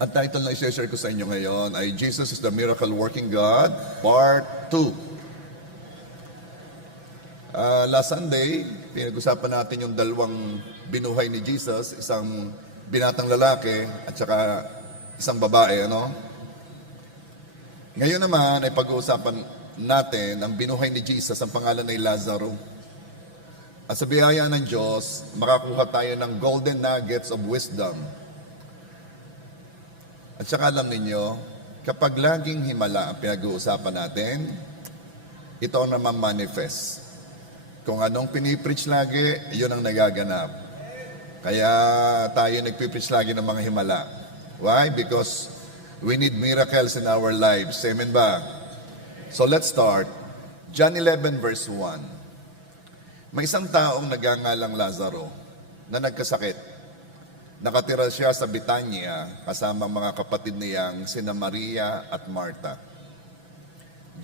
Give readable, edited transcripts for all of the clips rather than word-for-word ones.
Ang title na i-share ko sa inyo ngayon ay Jesus is the Miracle Working God, Part 2. Last Sunday, pinag-usapan natin yung dalawang binuhay ni Jesus, isang binatang lalaki at saka isang babae. Ngayon naman ay pag-uusapan natin ang binuhay ni Jesus, ang pangalan ay Lazaro. At sa biyaya ng Diyos, makakuha tayo ng golden nuggets of wisdom. At saka alam ninyo, kapag laging himala ang pinag-uusapan natin, ito ang naman manifest. Kung anong pinipreach lagi, yun ang nagaganap. Kaya tayo nagpipreach lagi ng mga himala. Why? Because we need miracles in our lives. Amen ba? So let's start. John 11 verse 1. May isang taong nagangalang Lazaro na nagkasakit. Nakatira siya sa Betania kasama mga kapatid niyang sina Maria at Marta.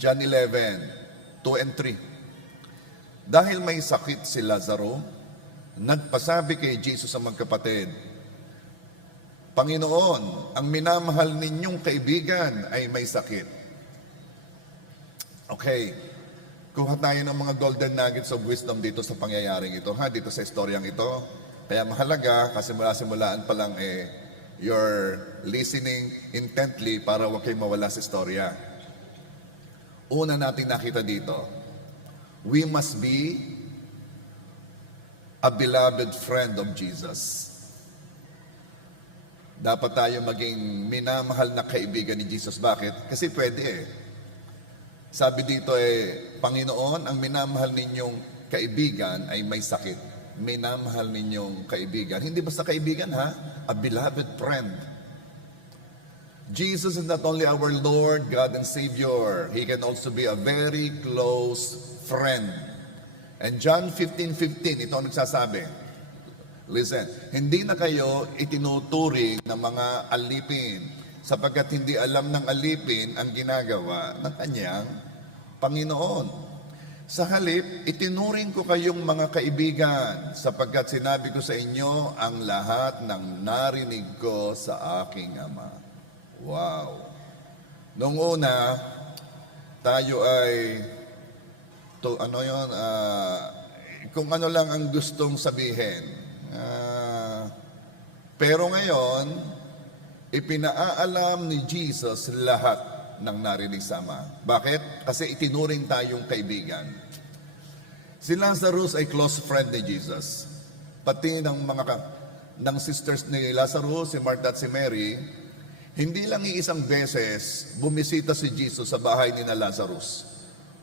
John 11, 2 and 3. Dahil may sakit si Lazaro, nagpasabi kay Jesus ang magkapatid, Panginoon, ang minamahal ninyong kaibigan ay may sakit. Okay, kuha tayo ng mga golden nuggets of wisdom dito sa pangyayaring ito, dito sa istoryang ito. Kaya mahalaga, kasi mula-simulaan pa lang you're listening intently para huwag kayo mawala sa istorya. Una natin nakita dito, we must be a beloved friend of Jesus. Dapat tayo maging minamahal na kaibigan ni Jesus. Bakit? Kasi pwede Sabi dito Panginoon, ang minamahal ninyong kaibigan ay may sakit. Minamahal ninyong kaibigan. Hindi basta kaibigan a beloved friend. Jesus is not only our Lord, God and Savior. He can also be a very close friend. And John 15:15, ito ang nagsasabi. Listen, hindi na kayo itinuturing ng mga alipin sapagkat hindi alam ng alipin ang ginagawa ng kanyang Panginoon. Sa halip, itinuring ko kayong mga kaibigan sapagkat sinabi ko sa inyo ang lahat ng narinig ko sa aking Ama. Wow! Noong una, tayo ay kung ano lang ang gustong sabihin. Pero ngayon, ipinaalam ni Jesus lahat ng narinig sa Ama. Bakit? Kasi itinuring tayong kaibigan. Si Lazarus ay close friend ni Jesus. Pati ng sisters ni Lazarus, si Martha at si Mary, hindi lang iisang beses bumisita si Jesus sa bahay ni Lazarus.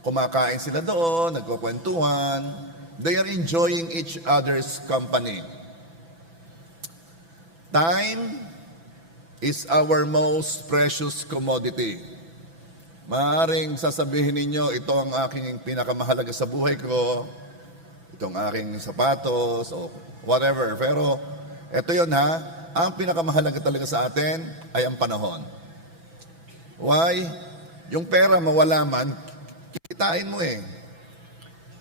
Kumakain sila doon, nagkukwentuhan. They are enjoying each other's company. Time is our most precious commodity. Maaaring sasabihin ninyo, ito ang aking pinakamahalaga sa buhay ko, itong aking sapatos, o whatever. Pero, ito yun ang pinakamahalaga talaga sa atin ay ang panahon. Why? Yung pera mawala man, kikitain mo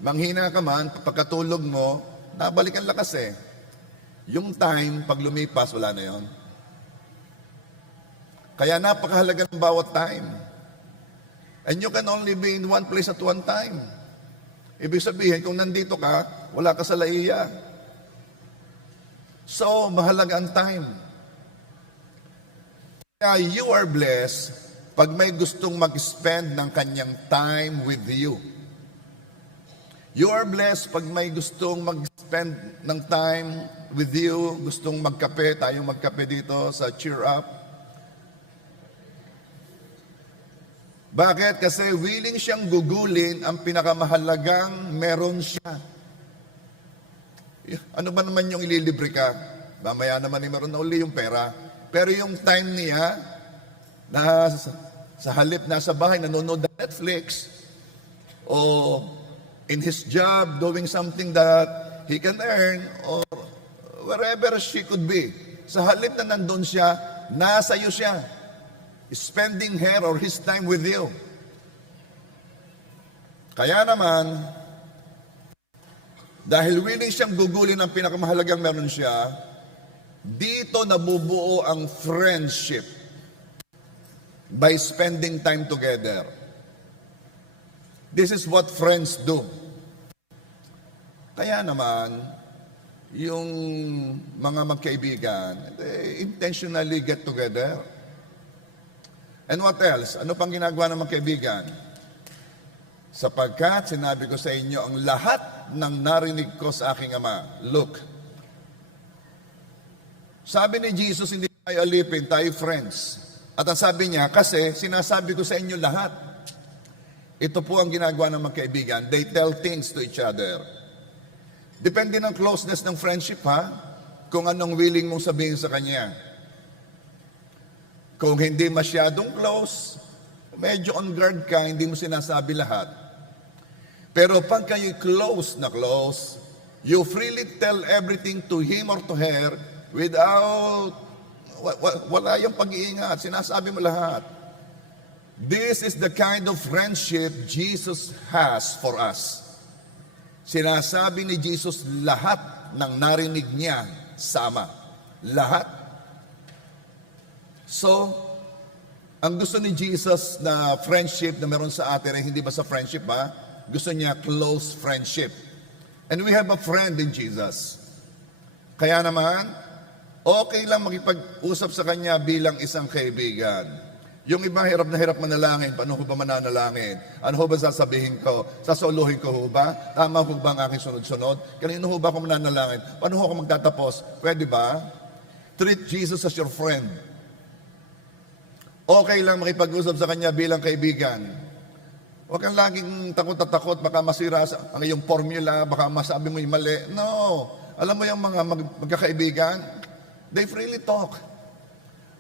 Manghina ka man, pagkatulog mo, nabalik ang lakas Yung time, pag lumipas, wala na yon. Kaya napakahalaga ng bawat time. And you can only be in one place at one time. Ibig sabihin, kung nandito ka, wala ka sa laiya. So, mahalaga ang time. Kaya you are blessed pag may gustong mag-spend ng kanyang time with you. You are blessed pag may gustong mag-spend ng time with you, gustong magkape, tayong magkape dito sa Cheer Up. Bakit? Kasi willing siyang gugulin ang pinakamahalagang meron siya. Ano ba naman yung ililibre ka? Mamaya naman meron na uli yung pera. Pero yung time niya, na sa halip nasa bahay, nanonood ng Netflix, o in his job, doing something that he can earn, or wherever she could be. Sa halip na nandun siya, nasa iyo siya. Spending her or his time with you. Kaya naman, dahil willing siyang gugulin ang pinakamahalagang meron siya, dito nabubuo ang friendship. by spending time together. This is what friends do. Kaya naman, yung mga magkaibigan, they intentionally get together. And what else? Ano pang ginagawa ng magkaibigan? Sapagkat sinabi ko sa inyo ang lahat ng narinig ko sa aking Ama. Look. Sabi ni Jesus, hindi tayo alipin, tayo friends. At ang sabi niya, kasi sinasabi ko sa inyo lahat. Ito po ang ginagawa ng magkaibigan. They tell things to each other. Depende ng closeness ng friendship, ha? Kung anong willing mong sabihin sa kanya. Kung hindi masyadong close, medyo on guard ka, hindi mo sinasabi lahat. Pero pag kayo close na close, you freely tell everything to him or to her without, wala yung pag-iingat, sinasabi mo lahat. This is the kind of friendship Jesus has for us. Sinasabi ni Jesus lahat ng narinig niya sama. Lahat. So, ang gusto ni Jesus na friendship na meron sa atin ay hindi ba sa friendship ba? Gusto niya close friendship. And we have a friend in Jesus. Kaya naman, okay lang makipag-usap sa kanya bilang isang kaibigan. Yung iba hirap na hirap manalangin, paano ko ba mananalangin? Ano ho ba sasabihin ko? Sasoluhin ko ho ba? Tama ho ba ang aking sunod-sunod? Kanino ho ba ako mananalangin? Paano ho ako magtatapos? Pwede ba? Treat Jesus as your friend. Okay lang makipag-usap sa kanya bilang kaibigan. Huwag kang laging takot at takot, baka masira ang iyong formula, baka masabi mo yung mali. No. Alam mo yung mga magkakaibigan, they freely talk.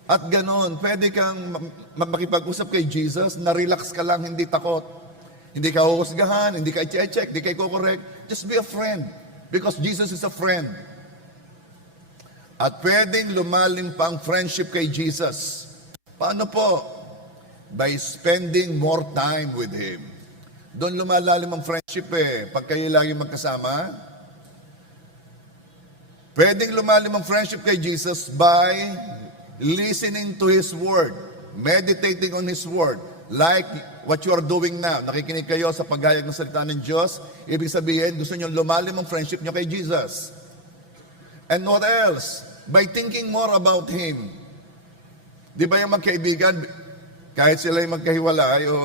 At ganon, pwede kang makipag-usap kay Jesus, na-relax ka lang, hindi takot. Hindi ka huhusgahan, hindi ka i-check, hindi ka i-correct. Just be a friend. Because Jesus is a friend. At pwedeng lumalim pa ang friendship kay Jesus. Paano po? By spending more time with Him. Doon lumalalim ang friendship pag kayo lagi magkasama. Pwedeng lumalim ang friendship kay Jesus by listening to His Word, meditating on His Word, like what you are doing now. Nakikinig kayo sa paghayag ng salita ng Diyos, ibig sabihin, gusto nyo lumalim ang friendship nyo kay Jesus. And what else? By thinking more about Him. Di ba yung magkaibigan, kahit sila yung magkahiwalay o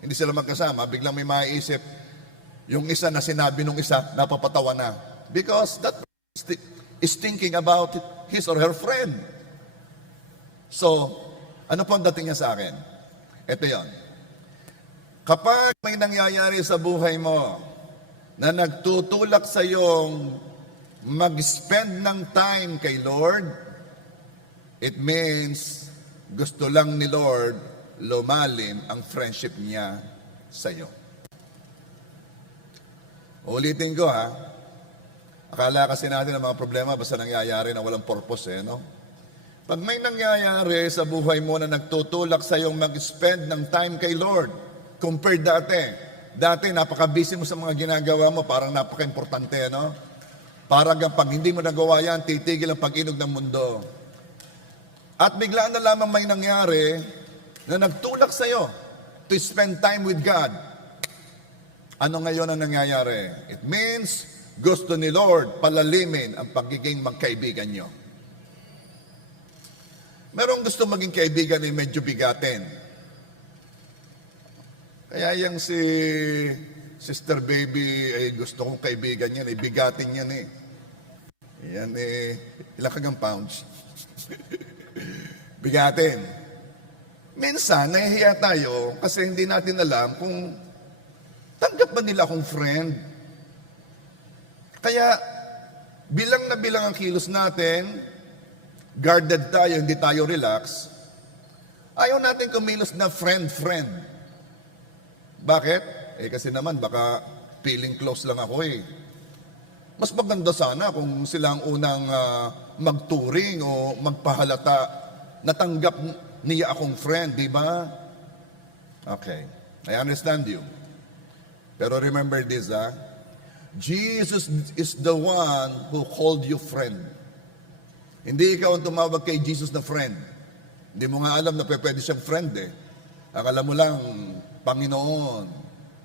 hindi sila magkasama, biglang may maiisip, yung isa na sinabi nung isa, napapatawa na. Because that is thinking about his or her friend. So, ano po ang dating niya sa akin? Ito yon. Kapag may nangyayari sa buhay mo na nagtutulak sa iyong mag-spend ng time kay Lord, it means gusto lang ni Lord lumalim ang friendship niya sa iyo. Ulitin ko ha. Akala kasi natin ang mga problema basta nangyayari na walang purpose no? Pag may nangyayari sa buhay mo na nagtutulak sa iyong mag-spend ng time kay Lord, compared dati napaka-busy mo sa mga ginagawa mo, parang napaka-importante, no? Parang pag hindi mo nagawa yan, titigil ang pag-inog ng mundo. At biglaan na lamang may nangyari na nagtulak sa iyo to spend time with God. Ano ngayon ang nangyayari? It means gusto ni Lord palalimin ang pagiging magkaibigan niyo. Merong gusto maging kaibigan ay medyo bigatin. Kaya yung si Sister Baby ay gusto kong kaibigan yan, ay bigatin yan Yan ilang kagang pounds. Bigatin. Minsan, nahihiya tayo kasi hindi natin alam kung tanggap ba nila akong friend. Kaya, bilang na bilang ang kilos natin, guarded tayo, hindi tayo relax, ayaw natin kumilos na friend-friend. Bakit? Kasi naman baka feeling close lang ako Mas maganda sana kung sila ang unang magturing o magpahalata, natanggap niya akong friend, di ba? Okay, I understand you. Pero remember this, Jesus is the one who called you friend. Hindi ikaw ang tumawag kay Jesus na friend. Hindi mo nga alam na pwede siyang friend eh. Akala mo lang, Panginoon,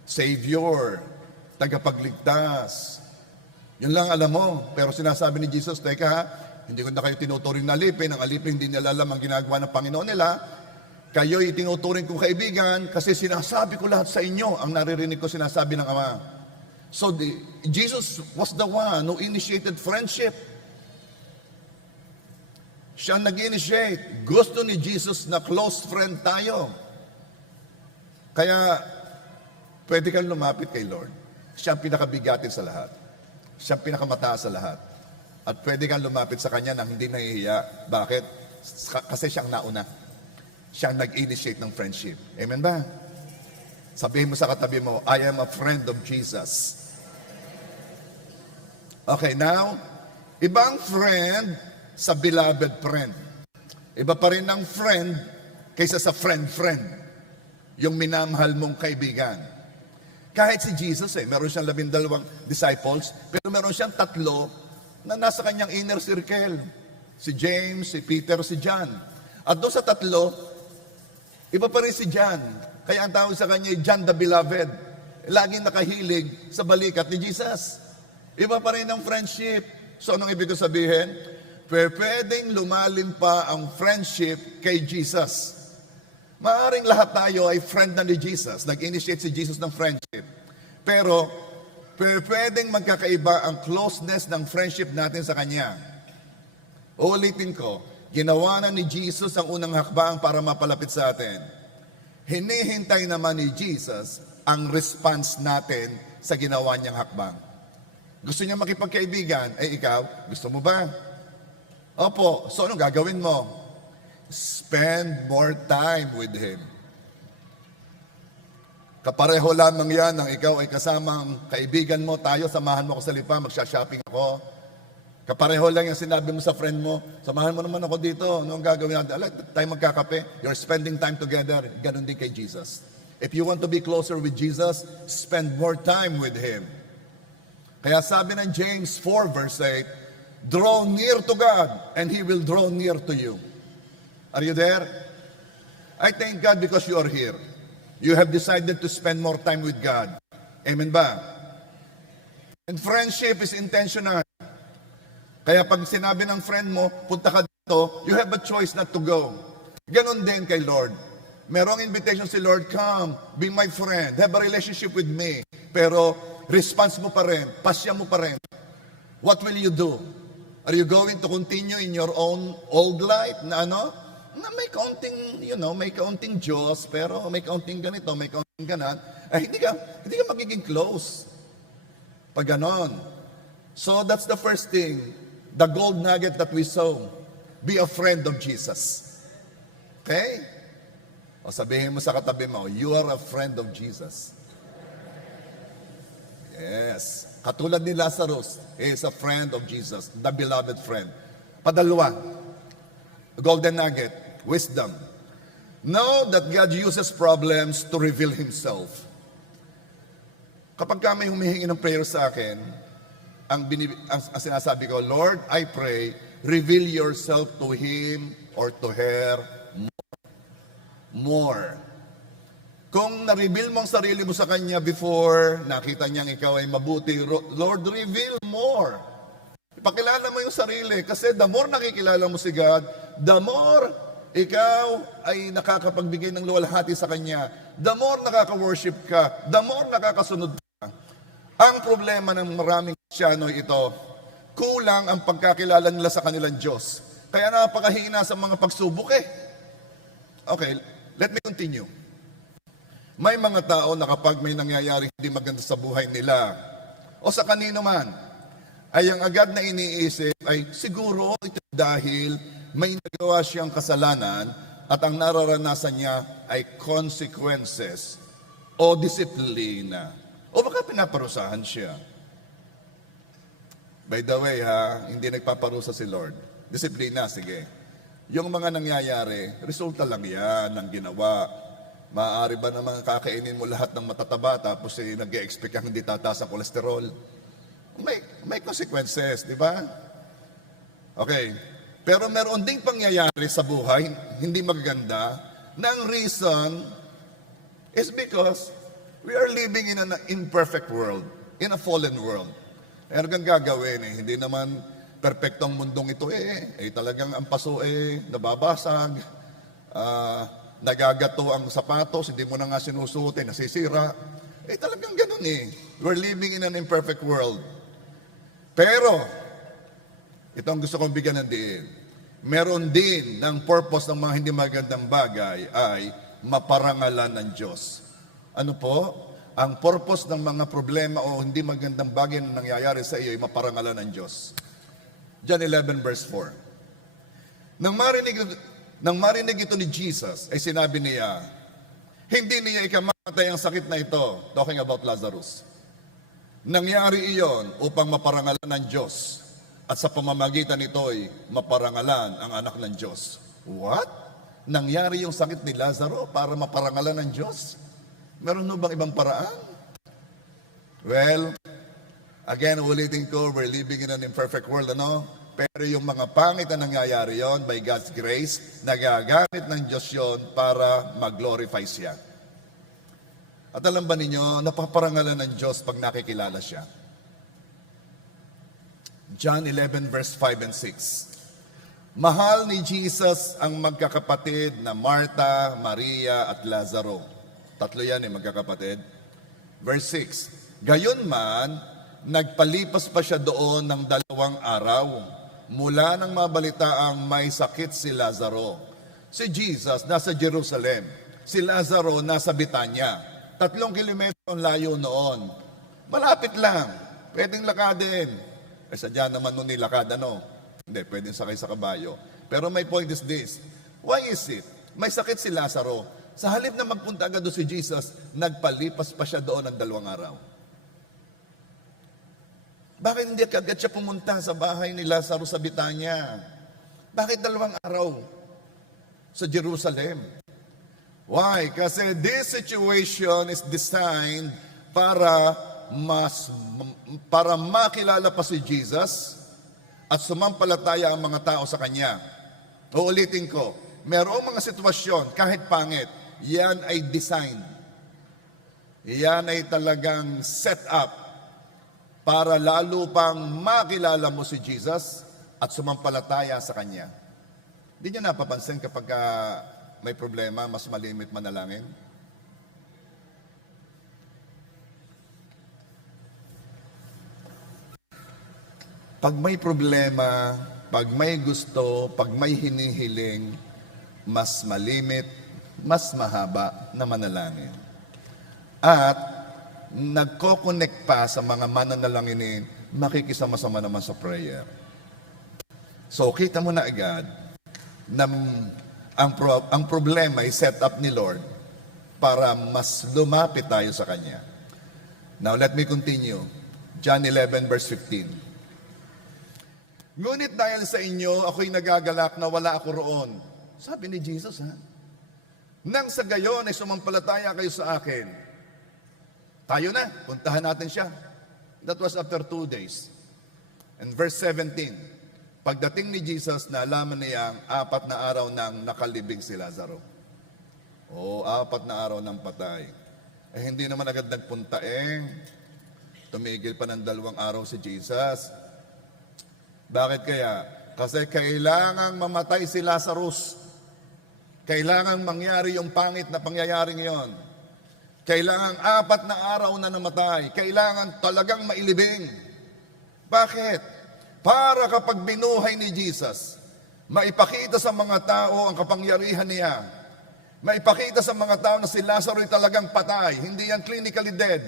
Savior, tagapagligtas. Yun lang alam mo. Pero sinasabi ni Jesus, teka ha, hindi ko na kayo tinuturing na alipin. Ang alipin hindi nila alam ang ginagawa ng Panginoon nila. Kayo'y tinuturing kong kaibigan kasi sinasabi ko lahat sa inyo ang naririnig ko sinasabi ng Ama. So Jesus was the one who initiated friendship. Siya nag-initiate. Gusto ni Jesus na close friend tayo. Kaya pwede kang lumapit kay Lord. Siya ang pinakabigatin sa lahat. Siya ang pinakamataas sa lahat. At pwede kang lumapit sa Kanya nang hindi nahihiya. Bakit? Kasi siyang nauna. Siya ang nag-initiate ng friendship. Amen ba? Sabihin mo sa katabi mo, I am a friend of Jesus. Okay, now, ibang friend sa beloved friend. Iba pa rin ang friend kaysa sa friend-friend. Yung minamahal mong kaibigan. Kahit si Jesus meron siyang 12 disciples, pero meron siyang 3 na nasa kanyang inner circle. Si James, si Peter, si John. At doon sa 3, iba pa rin si John. Kaya ang tawag sa kanya, John the Beloved. Laging nakahilig sa balikat ni Jesus. Iba pa rin ang friendship. So anong ibig ko sabihin? Pwedeng lumalim pa ang friendship kay Jesus. Maaring lahat tayo ay friend na ni Jesus. Nag-initiate si Jesus ng friendship. Pero pwedeng magkakaiba ang closeness ng friendship natin sa Kanya. Uulitin ko, ginawa na ni Jesus ang unang hakbang para mapalapit sa atin. Hinihintay naman ni Jesus ang response natin sa ginawa niyang hakbang. Gusto niya makipagkaibigan, ikaw, gusto mo ba? Opo, so anong gagawin mo? Spend more time with Him. Kapareho lamang yan ang ikaw ay kasamang kaibigan mo, tayo, samahan mo ako sa Lipa, magsha-shopping ako. Kapareho lang yung sinabi mo sa friend mo, samahan mo naman ako dito, ano ang gagawin natin? Tayo magkakape, you're spending time together, ganun din kay Jesus. If you want to be closer with Jesus, spend more time with Him. Kaya sabi ng James 4 verse 8, draw near to God and He will draw near to you. Are you there? I thank God because you are here. You have decided to spend more time with God. Amen ba? And friendship is intentional. Kaya pag sinabi ng friend mo, punta ka dito, you have a choice not to go. Ganon din kay Lord. Merong invitation si Lord, come, be my friend, have a relationship with me. Pero response mo pa rin, pasya mo pa rin. What will you do? Are you going to continue in your own old life na na may kaunting, may kaunting Diyos, pero may kaunting ganito, may kaunting ganan, hindi ka magiging close. Pag ganon. So that's the first thing, the gold nugget that we saw. Be a friend of Jesus. Okay? O sabihin mo sa katabi mo, you are a friend of Jesus. Yes. Katulad ni Lazarus, he is a friend of Jesus, the beloved friend. Padalwa, golden nugget, wisdom. Know that God uses problems to reveal Himself. Kapag may humihingi ng prayer sa akin, ang sinasabi ko, Lord, I pray, reveal yourself to him or to her more. Kung na-reveal mo ang sarili mo sa Kanya before, nakita niyang ikaw ay mabuti, Lord, reveal more. Ipakilala mo yung sarili kasi the more nakikilala mo si God, the more ikaw ay nakakapagbigay ng luwalhati sa Kanya. The more nakaka-worship ka, the more nakakasunod ka. Ang problema ng maraming Kristyano ito, kulang ang pagkakilala nila sa kanilang Diyos. Kaya napakahina sa mga pagsubok Okay, let me continue. May mga tao na kapag may nangyayari hindi maganda sa buhay nila, o sa kanino man, ay ang agad na iniisip ay siguro ito dahil may nagawa siyang kasalanan at ang nararanasan niya ay consequences o disiplina. O baka pinaparusahan siya. By the way hindi nagpaparusa si Lord. Disiplina, sige. Yung mga nangyayari, resulta lang yan ng ginawa. Maaari ba naman kakainin mo lahat ng matataba tapos nag-e-expect kang hindi tataas ang kolesterol? May consequences, di ba? Okay. Pero meron ding pangyayari sa buhay, hindi magaganda, na ang reason is because we are living in an imperfect world, in a fallen world. Ano kang gagawin eh? Hindi naman perpektong mundong ito talagang ang paso nababasag, nagagato ang sapatos, hindi mo na nga sinusuotin, nasisira. Talagang ganun eh. We're living in an imperfect world. Pero, ito ang gusto kong bigyan ng diin. Meron din ng purpose ng mga hindi magandang bagay ay maparangalan ng Diyos. Ano po? Ang purpose ng mga problema o hindi magandang bagay na nangyayari sa iyo ay maparangalan ng Diyos. John 11 verse 4. Nang marinig ito ni Jesus, ay sinabi niya, hindi niya ikamatay ang sakit na ito. Talking about Lazarus. Nangyari iyon upang maparangalan ng Diyos. At sa pamamagitan nito'y maparangalan ang anak ng Diyos. What? Nangyari yung sakit ni Lazaro para maparangalan ng Diyos? Meron bang ibang paraan? Well, again, ulitin ko, we're living in an imperfect world, ano? Pero yung mga pangit na nangyayari yon by God's grace, nagagamit ng Diyos yon para mag-glorify siya. At alam ba ninyo, napaparangalan ng Diyos pag nakikilala siya. John 11 verse 5 and 6. Mahal ni Jesus ang magkakapatid na Marta, Maria at Lazaro. Tatlo yan magkakapatid. Verse 6. Gayunman, nagpalipas pa siya doon ng 2 araw mula nang mabalitaang may sakit si Lazaro. Si Jesus nasa Jerusalem. Si Lazaro nasa Betania. 3 kilometro ang layo noon. Malapit lang. Pwedeng lakadin. Sadya naman nun nilakad, Hindi, pwedeng sakay sa kabayo. Pero my point is this. Why is it? May sakit si Lazaro. Sa halip na magpunta agad doon si Jesus, nagpalipas pa siya doon ng 2 araw. Bakit hindi agad siya pumunta sa bahay ni Lazaro sa Betania? Bakit 2 araw sa Jerusalem? Why? Kasi this situation is designed para makilala pa si Jesus at sumampalataya ang mga tao sa Kanya. Uulitin ko, merong mga sitwasyon, kahit pangit, yan ay designed. Yan ay talagang set up para lalo pang makilala mo si Jesus at sumampalataya sa Kanya. Hindi niyo napapansin kapag may problema, mas malimit manalangin? Pag may problema, pag may gusto, pag may hinihiling, mas malimit, mas mahaba na manalangin. At nagko-connect pa sa mga mananalanginin, makikisama-sama naman sa prayer. So kita mo na agad na ang problema ay set up ni Lord para mas lumapit tayo sa Kanya. Now let me continue. John 11 verse 15. Ngunit dahil sa inyo, ako'y nagagalak na wala ako roon. Sabi ni Jesus, nang sa gayon ay sumampalataya kayo sa akin. Tayo na, puntahan natin siya. That was after 2 days. And verse 17, pagdating ni Jesus, naalaman niya ang 4 na araw nang nakalibing si Lazaro. 4 na araw ng patay. Hindi naman agad nagpunta tumigil pa ng 2 araw si Jesus. Bakit kaya? Kasi kailangang mamatay si Lazarus. Kailangang mangyari yung pangit na pangyayaring yon. Kailangang 4 na araw na namatay. Kailangan talagang mailibing. Bakit? Para kapag binuhay ni Jesus, maipakita sa mga tao ang kapangyarihan niya. Maipakita sa mga tao na si Lazaro ay talagang patay. Hindi yan clinically dead.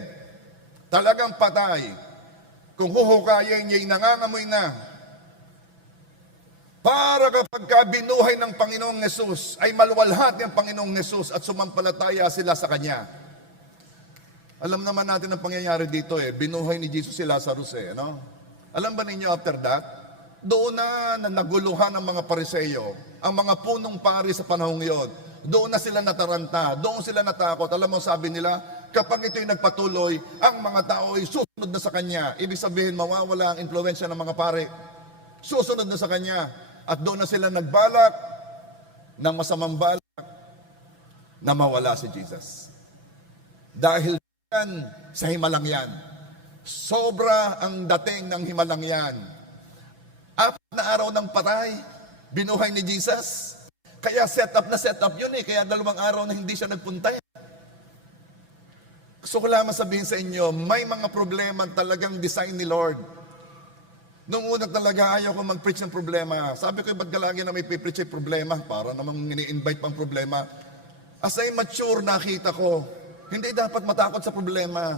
Talagang patay. Kung huhukayin niya, nangangamoy na. Para kapag binuhay ng Panginoong Hesus, ay maluwalhati ang Panginoong Hesus at sumampalataya sila sa Kanya. Alam naman natin ang pangyayari dito binuhay ni Jesus si Lazarus Alam ba ninyo after that? Doon na naguluhan ang mga Pariseo, ang mga punong pari sa panahong iyon. Doon na sila nataranta, doon sila natakot. Alam mo sabi nila, kapag ito'y nagpatuloy, ang mga tao ay susunod na sa Kanya. Ibig sabihin, mawawala ang impluwensya ng mga pari. Susunod na sa Kanya. At doon na sila nagbalak ng masamang balak na mawala si Jesus. Dahil yan sa himalang yan. Sobra ang dating ng himalang yan. 4 na araw ng patay, binuhay ni Jesus. Kaya set up yun eh. Kaya 2 araw na hindi siya nagpunta. Gusto ko lamang sabihin sa inyo, may mga problema talagang design ni Lord. Nung una talaga ayaw ko mag-preach ng problema. Sabi ko, ba't ka lagi na may pipreach yung problema? Para namang ini-invite pang problema. As I mature, nakita ko, hindi dapat matakot sa problema.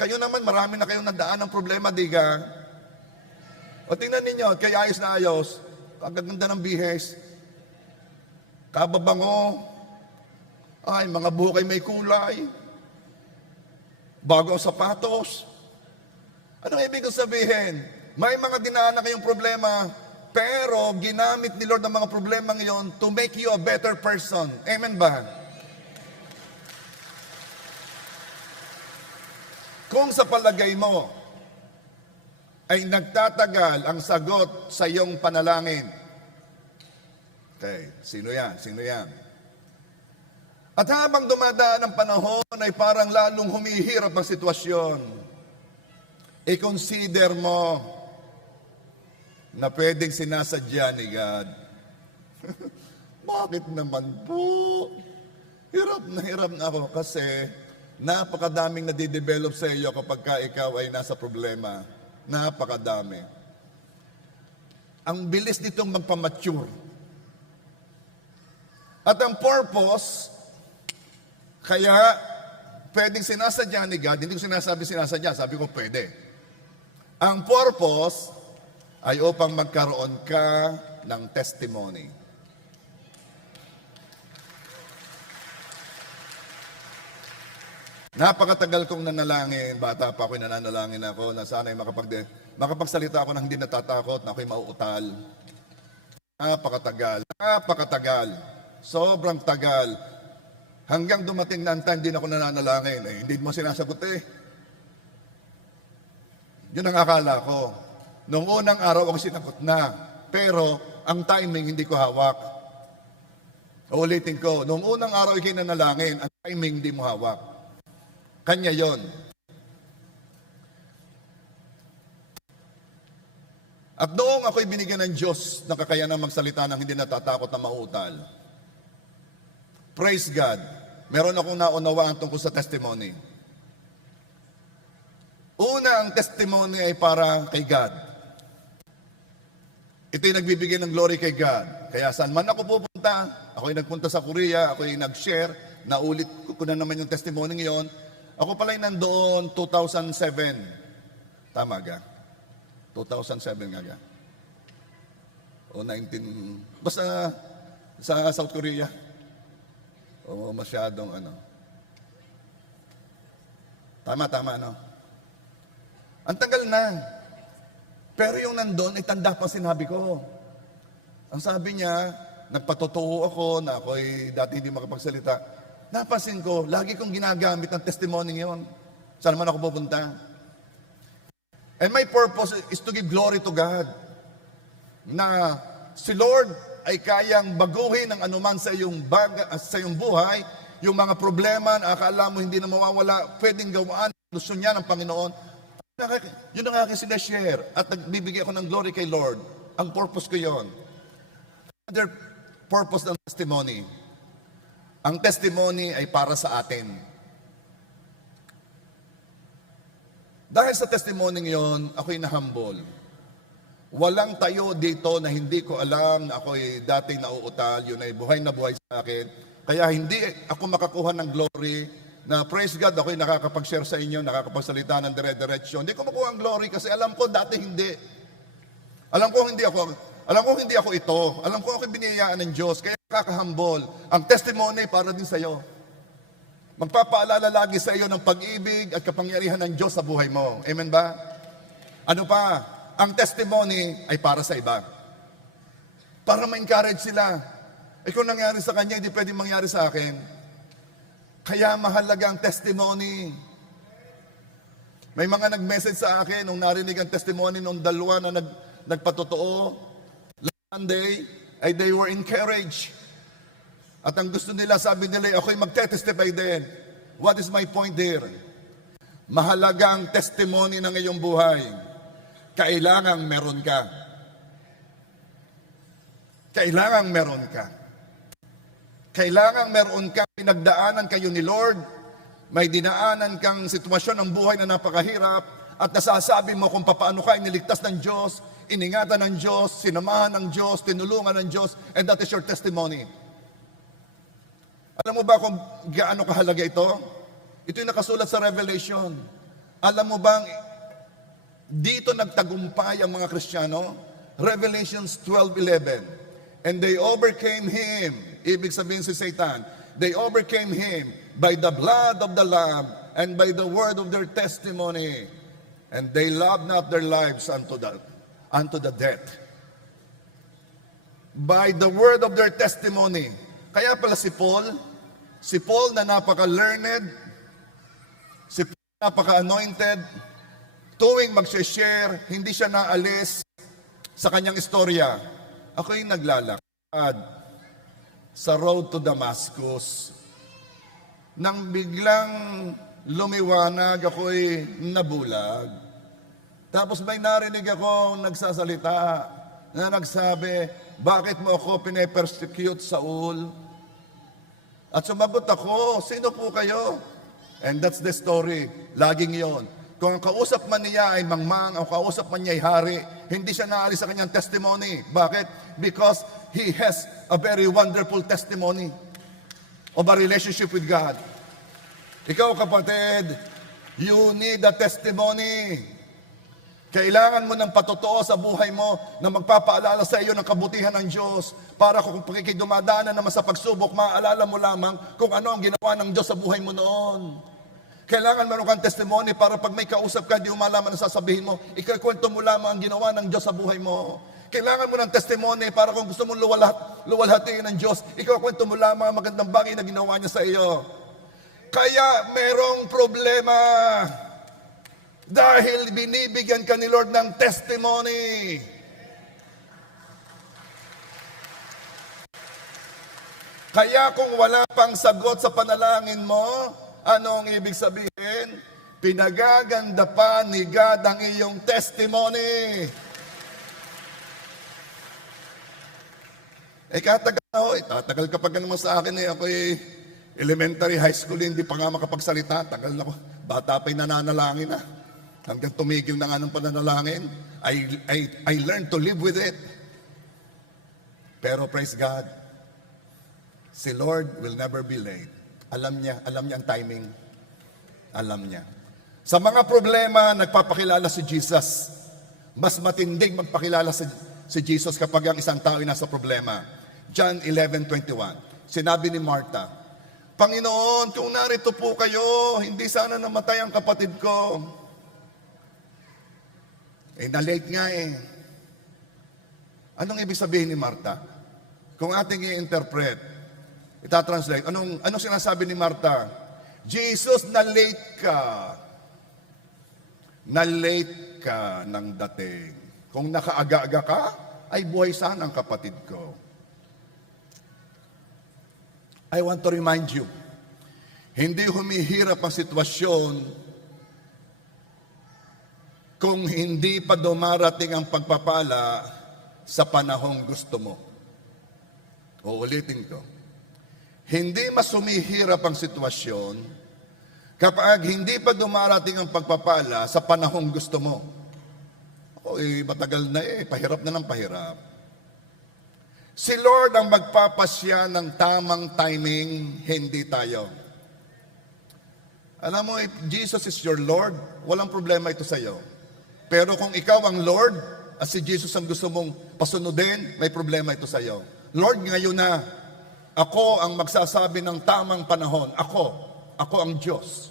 Kayo naman, marami na kayong nadaan ng problema, diga. O tingnan ninyo, kay ayos na ayos, kagaganda ng bihes, kababango, ay, mga buhok ay may kulay, bago ang sapatos. Ano ibig kong sabihin? May mga dinaan na kayong problema, pero ginamit ni Lord ang mga problema ngayon to make you a better person. Amen ba? Kung sa palagay mo ay nagtatagal ang sagot sa iyong panalangin. Okay, sino yan? Sino yan? At habang dumadaan ang panahon ay parang lalong humihirap ang sitwasyon. I-consider mo na pwedeng sinasadya ni God. Bakit naman po? Hirap na ako kasi napakadaming nadidevelop sa iyo kapag ka ikaw ay nasa problema. Napakadami. Ang bilis nitong magpamature. At ang purpose, kaya pwedeng sinasadya ni God, hindi ko sinasadya, sabi ko pwede. Ang purpose ay upang magkaroon ka ng testimony. Napakatagal kong nanalangin, bata pa ako'y nananalangin ako na sana'y makapagsalita ako na hindi natatakot, na ako'y mauutal. Napakatagal, sobrang tagal. Hanggang dumating na ang time, din ako nananalangin. Hindi mo sinasagot eh. Yun ang akala ko. Noong unang araw ako sinagot na, pero ang timing hindi ko hawak. Uulitin ko, noong unang araw ikay nanalangin, ang timing hindi mo hawak. Kanya yon. At noong ako'y binigyan ng Diyos ng kakayanang magsalita ng hindi natatakot na mautal, praise God, meron akong naunawaan tungkol sa testimony. Una, ang testimony ay para kay God. Ito'y nagbibigay ng glory kay God. Kaya saan man ako pupunta, ako'y nagpunta sa Korea, ako'y nag-share, naulit ko na naman yung testimony ngayon. Ako pala'y nandoon 2007. Tama ga? 2007 nga ga? O 19... Basta sa South Korea. O masyadong ano. Tama, no? Ang tagal na. Pero yung nandoon, ay tanda pa sinabi ko. Ang sabi niya, nagpatotoo ako na ako'y dati hindi makapagsalita. Napansin ko, lagi kong ginagamit ang testimony ngayon. Saan man ako pupunta. And my purpose is to give glory to God. Na si Lord ay kayang baguhin ang anuman sa iyong buhay, yung mga problema na akala mo hindi na mawawala, pwedeng gawaan, gusto niya ng Panginoon. Yun ang aking sinashare. At nagbibigay ako ng glory kay Lord. Ang purpose ko yon. Another purpose ng testimony. Ang testimony ay para sa atin. Dahil sa testimony yon, ako'y na-humble. Walang tayo dito na hindi ko alam na ako'y dating nauutal, yun ay buhay na buhay sa akin. Kaya hindi ako makakuha ng glory na praise God, ako'y nakakapag-share sa inyo, nakakapagsalita ng dire-diretso. Hindi ko makuha ang glory kasi alam ko dati hindi. Alam ko hindi ako ito. Alam ko ako'y biniyayaan ng Diyos. Kaya kakahambol. Ang testimony para din sa iyo. Magpapaalala lagi sa iyo ng pag-ibig at kapangyarihan ng Diyos sa buhay mo. Amen ba? Ano pa? Ang testimony ay para sa iba. Para ma-encourage sila. Kung nangyari sa kanya, hindi pwedeng mangyari sa akin. Kaya mahalaga ang testimony. May mga nag-message sa akin nung narinig ang testimony nung dalawa na nagpatotoo. Sunday ay they were encouraged. At ang gusto nila, sabi nila, ako'y magte-testify din. What is my point there? Mahalaga ang testimony ng iyong buhay. Kailangang meron ka. Kailangang meron ka. Kailangang meron ka. Pinagdaanan kayo ni Lord. May dinaanan kang sitwasyon ng buhay na napakahirap at nasasabi mo kung paano ka iniligtas ng Diyos, iningatan ng Diyos, sinamahan ng Diyos, tinulungan ng Diyos, and that is your testimony. Alam mo ba kung gaano kahalaga ito? Ito yung nakasulat sa Revelation. Alam mo bang dito nagtagumpay ang mga Kristiyano? Revelations 12:11. And they overcame him. Ibig sabihin si Satan. They overcame him by the blood of the Lamb and by the word of their testimony. And they loved not their lives unto the death. By the word of their testimony. Kaya pala si Paul na napaka-learned, si Paul na napaka-anointed, tuwing mag-share, hindi siya naalis sa kanyang istorya. Ako'y naglalakad sa road to Damascus. Nang biglang lumiwanag, ako'y nabulag. Tapos may narinig ako nagsasalita na nagsabi, bakit mo ako pine-persecute, Saul? At sumagot ako, sino po kayo? And that's the story. Laging yon. Kung ang kausap man niya ay mangmang, o kausap man niya ay hari, hindi siya naalis sa kanyang testimony. Bakit? Because he has a very wonderful testimony of a relationship with God. Ikaw, kapatid, you need a testimony. Kailangan mo ng patotoo sa buhay mo na magpapaalala sa iyo ng kabutihan ng Diyos para kung pakikidumadaanan naman sa pagsubok, maaalala mo lamang kung ano ang ginawa ng Diyos sa buhay mo noon. Kailangan meron kang testimony para pag may kausap ka, di mo malaman na sasabihin mo, ikakwento mo lamang ang ginawa ng Diyos sa buhay mo. Kailangan mo ng testimony para kung gusto mong luwalhatiin ng Diyos, ikakwento mo lamang ang magandang bagay na ginawa niya sa iyo. Kaya merong problema dahil binibigyan ka ni Lord ng testimony. Kaya kung wala pang sagot sa panalangin mo, anong ibig sabihin? Pinagaganda pa ni God ang iyong testimony. Tatagal ka pa naman sa akin ako'y elementary, high school, hindi pa nga makapagsalita. Tagal na ko. Bata pa'y nananalangin na. Hanggang tumigil na nga ng pananalangin. I learned to live with it. Pero praise God, si Lord will never be late. Alam niya ang timing. Alam niya. Sa mga problema, nagpapakilala si Jesus. Mas matindig magpakilala si Jesus kapag ang isang tao ay nasa problema. John 11:21. Sinabi ni Martha, Panginoon, kung narito po kayo, hindi sana namatay ang kapatid ko. Na-late nga Anong ibig sabihin ni Martha? Kung ating i-interpret, itatranslate, anong sinasabi ni Martha? Jesus, na-late ka. Na-late ka ng dating. Kung nakaaga-aga ka, ay buhay sana ang kapatid ko. I want to remind you, hindi humihirap ang sitwasyon kung hindi pa dumarating ang pagpapala sa panahong gusto mo. Uulitin ko. Hindi mas humihirap ang sitwasyon kapag hindi pa dumarating ang pagpapala sa panahong gusto mo. Matagal na pahirap na ng pahirap. Si Lord ang magpapasya ng tamang timing, hindi tayo. Alam mo, if Jesus is your Lord, walang problema ito sa iyo. Pero kung ikaw ang Lord, at si Jesus ang gusto mong pasunodin, may problema ito sa iyo. Lord, ngayon na, ako ang magsasabi ng tamang panahon. Ako ang Diyos.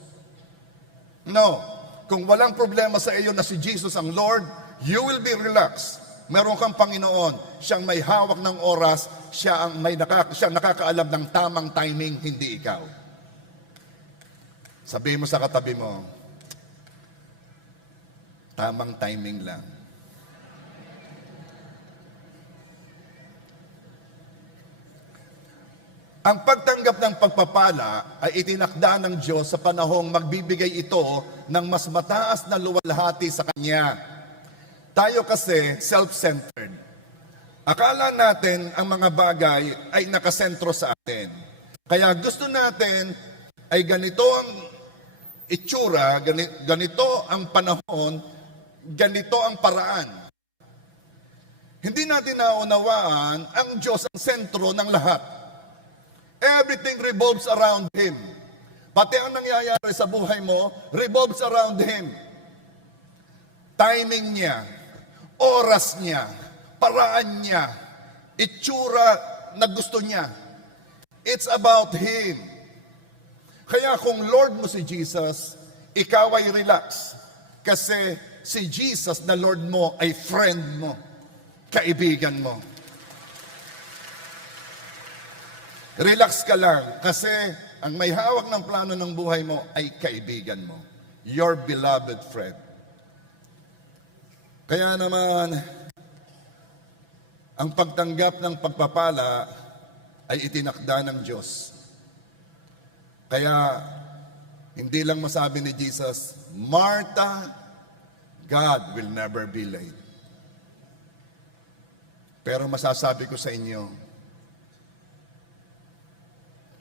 No, kung walang problema sa iyo na si Jesus ang Lord, you will be relaxed. Meron kang Panginoon, siyang may hawak ng oras, siyang nakakaalam ng tamang timing, hindi ikaw. Sabihin mo sa katabi mo, tamang timing lang. Ang pagtanggap ng pagpapala ay itinakda ng Diyos sa panahong magbibigay ito ng mas mataas na luwalhati sa Kanya. Tayo kasi self-centered. Akala natin ang mga bagay ay nakasentro sa atin. Kaya gusto natin ay ganito ang itsura, ganito ang panahon, ganito ang paraan. Hindi natin naunawaan ang Diyos ang sentro ng lahat. Everything revolves around Him. Pati ang nangyayari sa buhay mo, revolves around Him. Timing niya, oras niya, paraan niya, itsura na gusto niya. It's about Him. Kaya kung Lord mo si Jesus, ikaw ay relax. Kasi si Jesus na Lord mo ay friend mo, kaibigan mo. Relax ka lang kasi ang may hawak ng plano ng buhay mo ay kaibigan mo. Your beloved friend. Kaya naman, ang pagtanggap ng pagpapala ay itinakda ng Diyos. Kaya, hindi lang masabi ni Jesus, Martha, God will never be late. Pero masasabi ko sa inyo,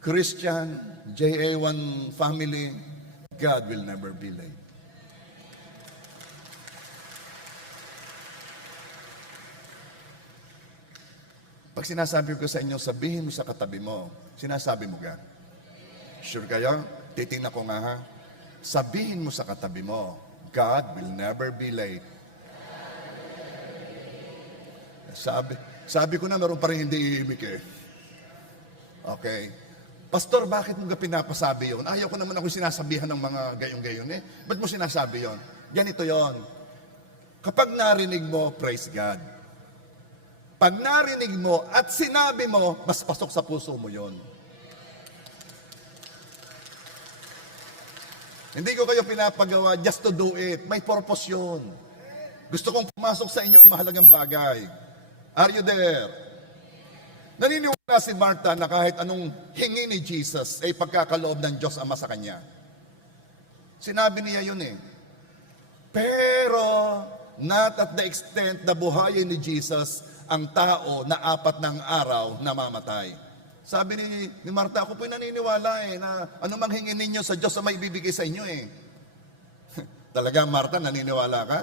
Christian, JA1 family, God will never be late. Pag sinasabi ko sa inyo, sabihin mo sa katabi mo, sinasabi mo God. Sure kayo? Titingnan ko nga ha. Sabihin mo sa katabi mo, God will never be late. Sabi ko na meron pa rin hindi iimik eh. Okay. Pastor, bakit mo ka pinapasabi yun? Ayaw ko naman ako sinasabihan ng mga gayong-gayon eh. Ba't mo sinasabi yun? Ganito yon. Kapag narinig mo, praise God. Pag narinig mo at sinabi mo, mas pasok sa puso mo yon. Hindi ko kayo pinapagawa just to do it. May purpose yun. Gusto kong pumasok sa inyo ang mahalagang bagay. Are you there? Naniniwala si Martha na kahit anong hingi ni Jesus ay pagkakaloob ng Diyos Ama sa kanya. Sinabi niya yun eh. Pero not at the extent na buhayin ni Jesus ang tao na 4 ng araw na mamatay. Sabi ni Martha, ako po'y naniniwala eh na anumang hingin ninyo sa Diyos ay may bibigay sa inyo eh. Talaga Martha, naniniwala ka?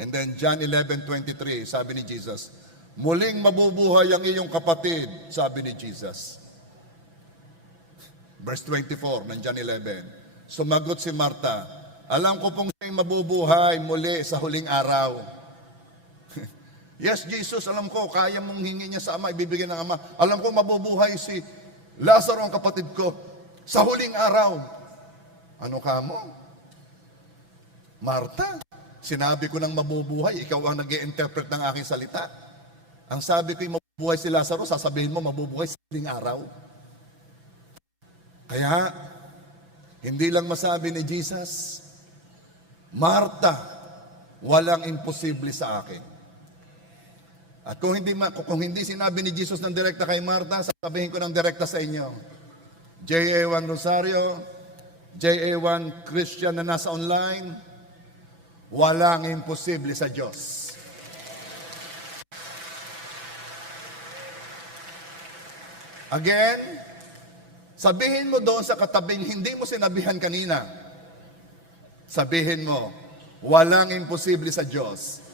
And then John 11:23, sabi ni Jesus, muling mabubuhay ang iyong kapatid, sabi ni Jesus. Verse 24 ng John 11. Sumagot si Martha, alam ko pong siya'y mabubuhay muli sa huling araw. Yes, Jesus, alam ko, kaya mong hingi niya sa Ama, ibibigay ng Ama. Alam ko mabubuhay si Lazaro ang kapatid ko sa huling araw. Ano ka mo? Martha, sinabi ko ng mabubuhay, ikaw ang nag-i-interpret ng aking salita. Ang sabi ko'y mabubuhay si Lazaro, sasabihin mo mabubuhay sa huling araw. Kaya, hindi lang masabi ni Jesus, Martha, walang imposible sa akin. At kung hindi sinabi ni Jesus ng direkta kay Martha, sasabihin ko ng direkta sa inyo. JA1 Rosario, JA1 Christian na nasa online, walang imposible sa Diyos. Again, sabihin mo doon sa katabing hindi mo sinabihan kanina. Sabihin mo, walang imposible sa Diyos.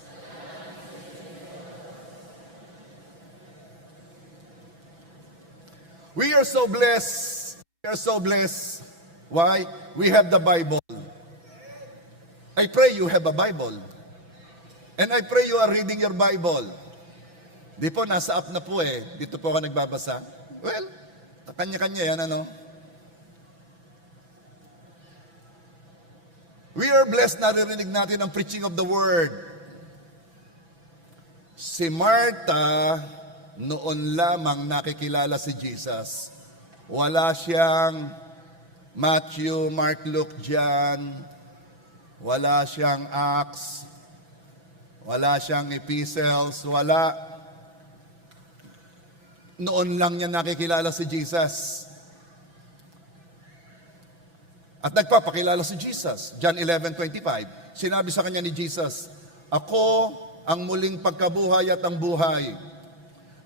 We are so blessed. We are so blessed. Why? We have the Bible. I pray you have a Bible. And I pray you are reading your Bible. Di po, nasa app na po eh. Dito po ako nagbabasa. Well, kanya-kanya yan, ano? We are blessed na narinig natin ang preaching of the Word. Si Martha, noon lamang nakikilala si Jesus. Wala siyang Matthew, Mark, Luke, John. Wala siyang Acts. Wala siyang epistles. Wala. noon lang niya nakikilala si Jesus. At nagpapakilala si Jesus. John 11:25. Sinabi sa kanya ni Jesus, "Ako ang muling pagkabuhay at ang buhay.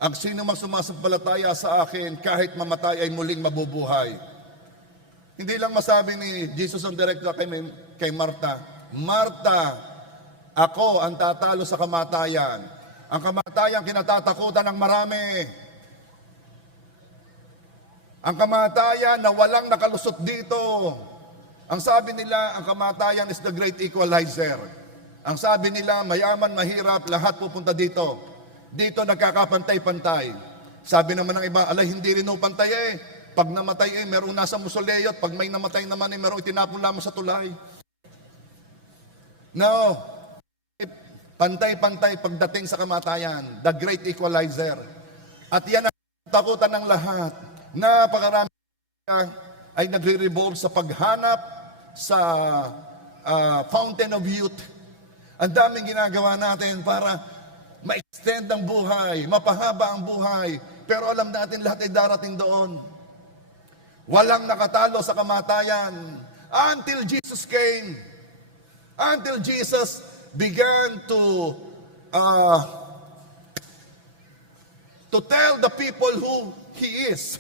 Ang sino mang sumasampalataya sa akin, kahit mamatay ay muling mabubuhay." Hindi lang masabi ni Jesus ang direkta kay Marta, "Marta, ako ang tatalo sa kamatayan. Ang kamatayan kinatatakutan ng marami. Ang kamatayan na walang nakalusot dito. Ang sabi nila, ang kamatayan is the great equalizer. Ang sabi nila, mayaman, mahirap, lahat pupunta dito. Dito nagkakapantay-pantay. Sabi naman ng iba, alay, hindi rin pantay eh. Pag namatay merong nasa musoleo, at pag may namatay naman merong itinapon lamang sa tulay. No. Pantay-pantay pagdating sa kamatayan. The great equalizer. At yan ang takutan ng lahat. Napakarami ay nagre-revolve sa paghanap sa fountain of youth. Ang daming ginagawa natin para ma-extend ang buhay, mapahaba ang buhay. Pero alam natin lahat ay darating doon. Walang nakatalo sa kamatayan until Jesus came. Until Jesus began to tell the people who He is.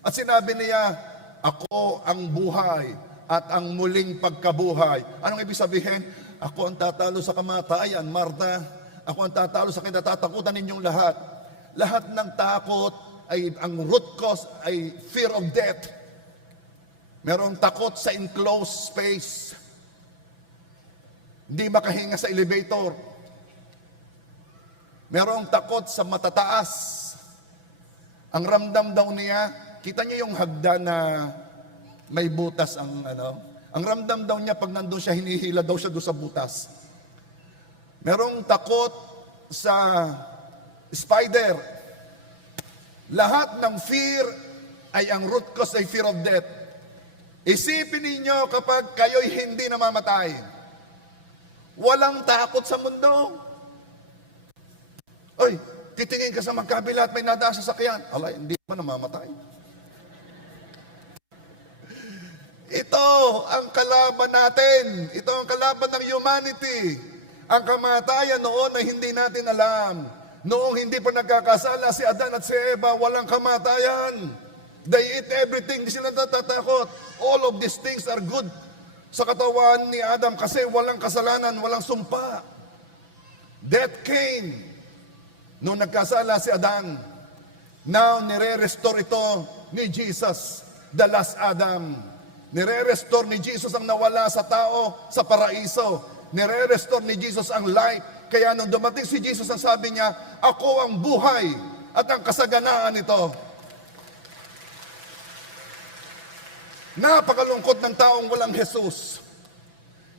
At sinabi niya, ako ang buhay at ang muling pagkabuhay. Anong ibig sabihin? Ako ang tatalo sa kamatayan, Marta. Ako ang tatalo sa kinatatakutan ninyong lahat. Lahat ng takot ay, ang root cause ay fear of death. Merong takot sa enclosed space. Hindi makahinga sa elevator. Merong takot sa matataas. Ang ramdam daw niya, kita niyo yung hagdan na may butas ang Ang ramdam daw niya pag nandun siya, hinihila daw siya doon sa butas. Merong takot sa spider. Lahat ng fear ay ang root cause ay fear of death. Isipin ninyo kapag kayo'y hindi namamatay. Walang takot sa mundo. Oy, titingin ka sa magkabila at may nadaan sa sakyan. Alay, hindi pa namamatay. Ito ang kalaban natin. Ito ang kalaban ng humanity. Ang kamatayan noon ay hindi natin alam. Noong hindi pa nagkakasala si Adan at si Eva, walang kamatayan. They eat everything, di sila natatakot. All of these things are good sa katawan ni Adam kasi walang kasalanan, walang sumpa. Death came noong nagkasala si Adan. Now, nire-restore ito ni Jesus, the last Adam. Nire-restore ni Jesus ang nawala sa tao sa paraiso. Nire-restore ni Jesus ang life. Kaya nung dumating si Jesus, ang sabi niya, ako ang buhay at ang kasaganaan nito. Napakalungkot ng taong walang Jesus.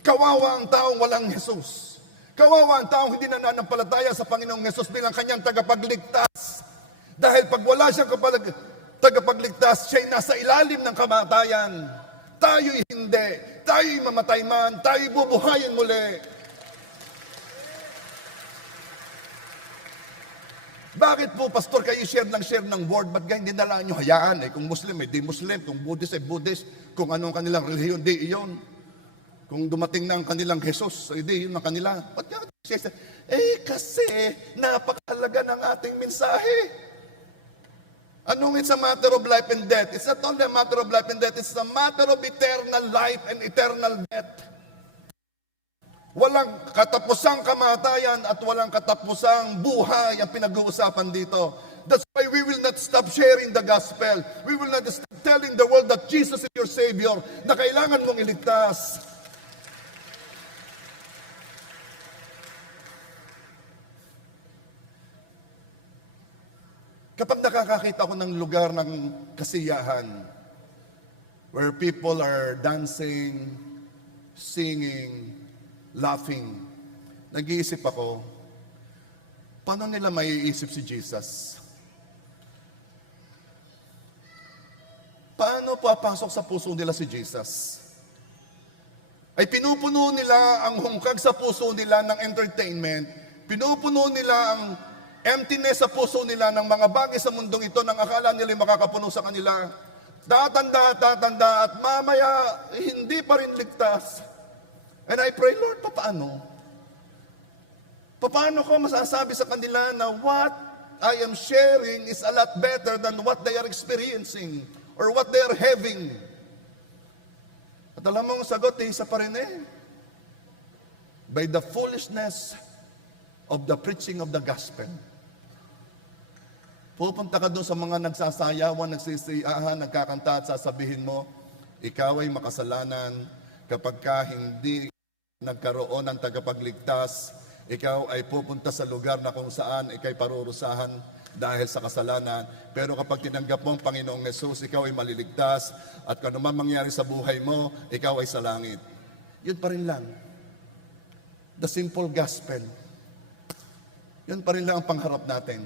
Kawawa ang taong walang Jesus. Kawawa ang taong hindi nananampalataya sa Panginoong Jesus bilang kanyang tagapagligtas. Dahil pag wala siyang tagapagligtas, siya'y nasa ilalim ng kamatayan. Tayo'y hindi. Tayo'y mamatay man. Tayo'y bubuhayin muli. Bakit po, Pastor, kayo share ng word? Ba't hindi na lang nyo hayaan? Kung Muslim, di Muslim. Kung Buddhist, Buddhist. Kung anong kanilang relihiyon, di iyon. Kung dumating na ang kanilang Jesus, di yun ang kanila. Ba't ka? Kasi napakahalaga ng ating mensahe. Anong it's a matter of life and death? It's not only a matter of life and death, it's a matter of eternal life and eternal death. Walang katapusang kamatayan at walang katapusang buhay ang pinag-uusapan dito. That's why we will not stop sharing the gospel. We will not stop telling the world that Jesus is your Savior, na kailangan mong iligtas. Kapag nakakakita ko ng lugar ng kasiyahan, where people are dancing, singing, laughing, nag-iisip ako, paano nila maiisip si Jesus? Paano papasok sa puso nila si Jesus? Ay pinupuno nila ang hungkag sa puso nila ng entertainment, pinupuno nila emptiness sa puso nila ng mga bagay sa mundong ito nang akala nila makakapuno sa kanila. Tatanda, at mamaya hindi pa rin ligtas. And I pray, Lord, paano? Paano ko masasabi sa kanila na what I am sharing is a lot better than what they are experiencing or what they are having? At alam mo ang sagot, isa pa rin by the foolishness of the preaching of the gospel. Pupunta ka doon sa mga nagsasayawan, nagsisiyahan, nagkakanta at sasabihin mo, ikaw ay makasalanan kapag ka hindi nagkaroon ng tagapagligtas. Ikaw ay pupunta sa lugar na kung saan ikay parurusahan dahil sa kasalanan. Pero kapag tinanggap mo ang Panginoong Hesus, ikaw ay maliligtas at kung naman mangyari sa buhay mo, ikaw ay sa langit. Yun pa rin lang. The simple gospel. Yun pa rin lang ang pangharap natin.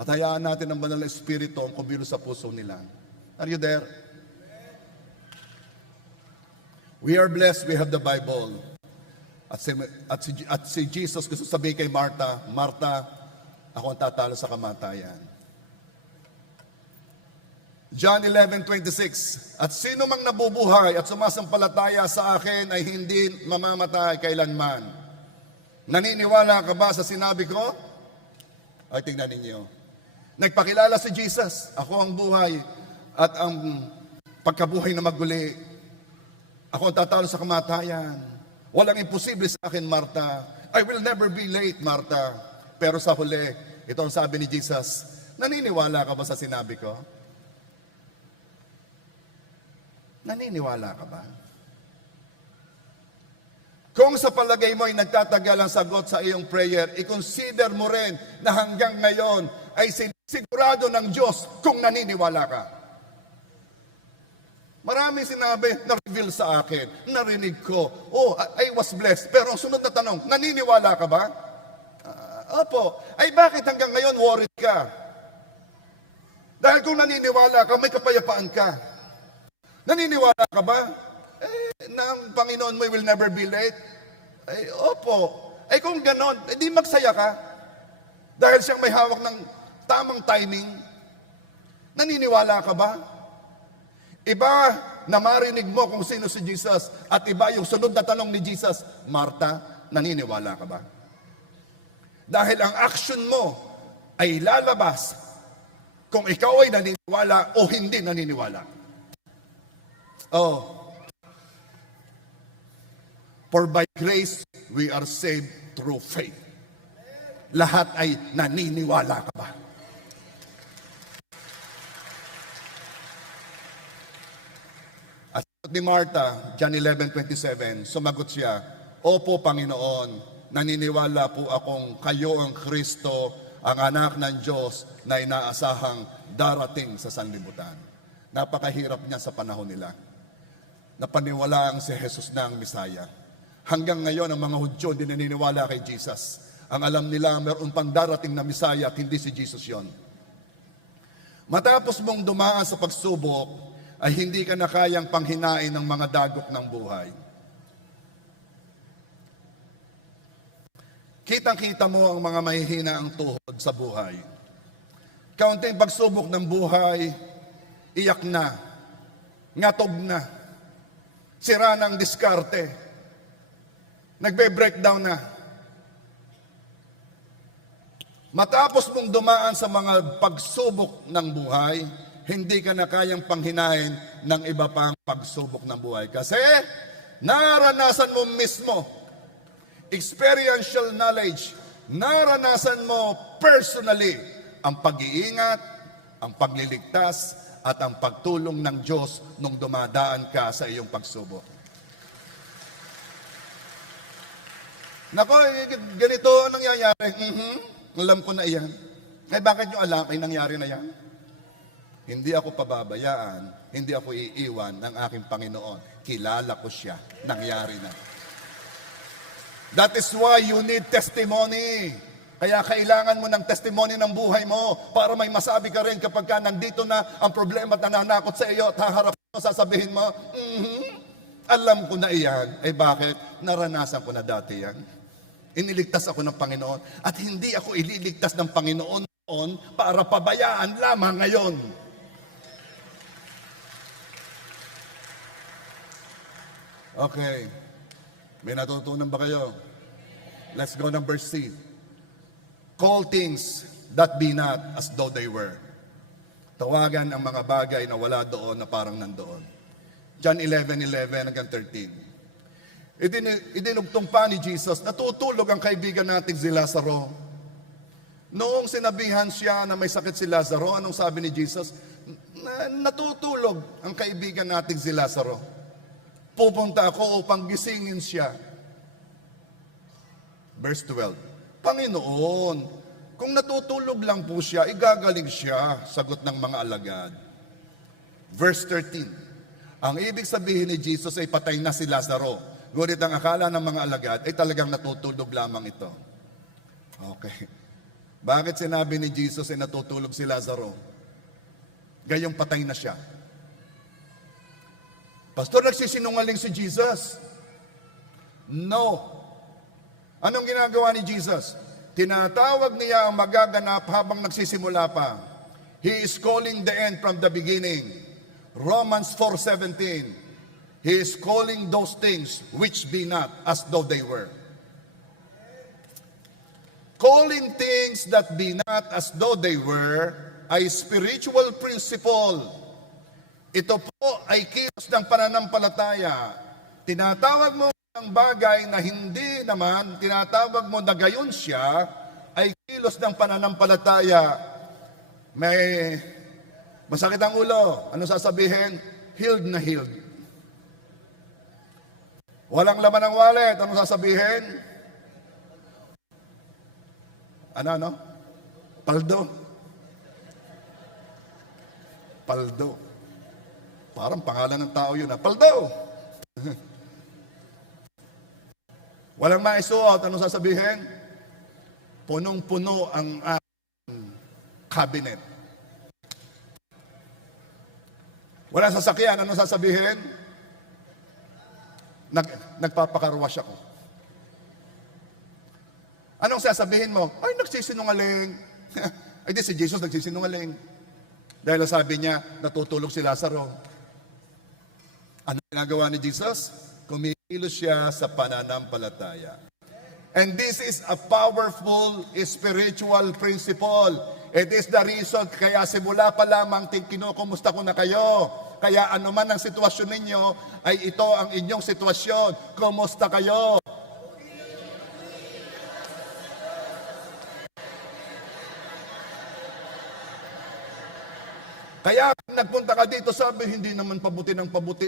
At hayaan natin ang banal na Espiritu ang kumilos sa puso nila. Are you there? We are blessed, we have the Bible. At si Jesus gusto sabihin kay Martha, Martha, ako ang tatalo sa kamatayan. John 11:26, at sino mang nabubuhay at sumasampalataya sa akin ay hindi mamamatay kailanman. Naniniwala ka ba sa sinabi ko? Ay, tingnan ninyo. Nagpakilala si Jesus, ako ang buhay at ang pagkabuhay na maguli. Ako ang tatalo sa kamatayan. Walang imposible sa akin, Martha. I will never be late, Martha. Pero sa huli, ito ang sabi ni Jesus, naniniwala ka ba sa sinabi ko? Naniniwala ka ba? Kung sa palagay mo ay nagtatagal ang sagot sa iyong prayer, i-consider mo rin na hanggang ngayon ay sigurado ng Diyos kung naniniwala ka. Maraming sinabi, na-reveal sa akin, narinig ko, oh, I was blessed. Pero ang sunod na tanong, naniniwala ka ba? Opo. Ay bakit hanggang ngayon worried ka? Dahil kung naniniwala ka, may kapayapaan ka. Naniniwala ka ba? Na ang Panginoon mo will never be late? Ay, opo. Ay kung ganon, di magsaya ka. Dahil siyang may hawak ng tamang timing. Naniniwala ka ba? Iba na marinig mo kung sino si Jesus at iba yung sunod na tanong ni Jesus, Martha, naniniwala ka ba? Dahil ang action mo ay lalabas kung ikaw ay naniniwala o hindi naniniwala. Oh. For by grace, we are saved through faith. Lahat ay naniniwala ka ba? At ni Martha, John 11:27, sumagot siya, Opo, Panginoon, naniniwala po akong kayo ang Kristo, ang anak ng Diyos na inaasahang darating sa sanlibutan. Napakahirap niya sa panahon nila. Napaniwalaan si Jesus na ang Misaya. Hanggang ngayon, ang mga Hudyo hindi naniniwala kay Jesus. Ang alam nila, mayroon pang darating na Misaya at hindi si Jesus yon. Matapos mong dumaan sa pagsubok, ay hindi ka na kayang panghinain ng mga dagok ng buhay. Kitang-kita mo ang mga mahihina ang tuhod sa buhay. Kaunting pagsubok ng buhay, iyak na, ngatog na, sira ng diskarte, nagbe-breakdown na. Matapos mong dumaan sa mga pagsubok ng buhay, hindi ka na kayang panghinain ng iba pang pagsubok ng buhay. Kasi naranasan mo mismo, experiential knowledge, naranasan mo personally ang pag-iingat, ang pagliligtas, at ang pagtulong ng Diyos nung dumadaan ka sa iyong pagsubok. Nako, ganito ang nangyayari. Alam ko na iyan. Eh bakit nyo alam ay nangyari na yan? Hindi ako pababayaan, hindi ako iiwan ng aking Panginoon. Kilala ko siya, nangyari na. That is why you need testimony. Kaya kailangan mo ng testimony ng buhay mo para may masabi ka rin kapag ka nandito na ang problema at nananakot sa iyo at haharap mo, sasabihin mo, alam ko na iyan. Eh bakit? Naranasan ko na dati yan. Iniligtas ako ng Panginoon at hindi ako ililigtas ng Panginoon noon para pabayaan lamang ngayon. Okay. May natutunan ba kayo? Let's go number C. Call things that be not as though they were. Tawagan ang mga bagay na wala doon na parang nandoon. John 11:11 hanggang 13. Idinugtong pa ni Jesus, natutulog ang kaibigan nating si Lazaro. Noong sinabihan siya na may sakit si Lazaro, anong sabi ni Jesus? Natutulog ang kaibigan nating si Lazaro. Pupunta ako upang gisingin siya. Verse 12. Panginoon, kung natutulog lang po siya, igagaling siya, sagot ng mga alagad. Verse 13. Ang ibig sabihin ni Jesus ay patay na si Lazaro. Ngunit ang akala ng mga alagad ay talagang natutulog lamang ito. Okay. Bakit sinabi ni Jesus ay natutulog si Lazaro? Gayong patay na siya. Pastor, nagsisinungaling si Jesus. No. Anong ginagawa ni Jesus? Tinatawag niya ang magaganap habang nagsisimula pa. He is calling the end from the beginning. Romans 4:17. He is calling those things which be not as though they were. Calling things that be not as though they were ay spiritual principle. Ito po ay kilos ng pananampalataya. Tinatawag mo ang bagay na hindi naman, tinatawag mo na gayon siya, ay kilos ng pananampalataya. May masakit ang ulo. Ano sasabihin? Healed na healed. Walang laman ng wallet. Ano sasabihin? Ano? Paldo. Paldo. Parang pangalan ng tao yun. Paldo. Walang maisuot. Ano sasabihin? Punong-puno ang cabinet. Walang sasakyan. Ano sasabihin? Nagpapakarwash ako. Anong sasabihin mo? Ay, nagsisinungaling. Ay, di si Jesus nagsisinungaling. Dahil sabi niya, natutulog si Lazaro. Ano ginagawa ni Jesus? Kumikilos siya sa pananampalataya. And this is a powerful spiritual principle. It is the reason, kaya simula pa lamang, kinukumusta ko na kayo. Kaya anuman ang sitwasyon ninyo, ay ito ang inyong sitwasyon. Kumusta kayo? Kaya nagpunta ka dito, sabi, hindi naman pabuti ng pabuti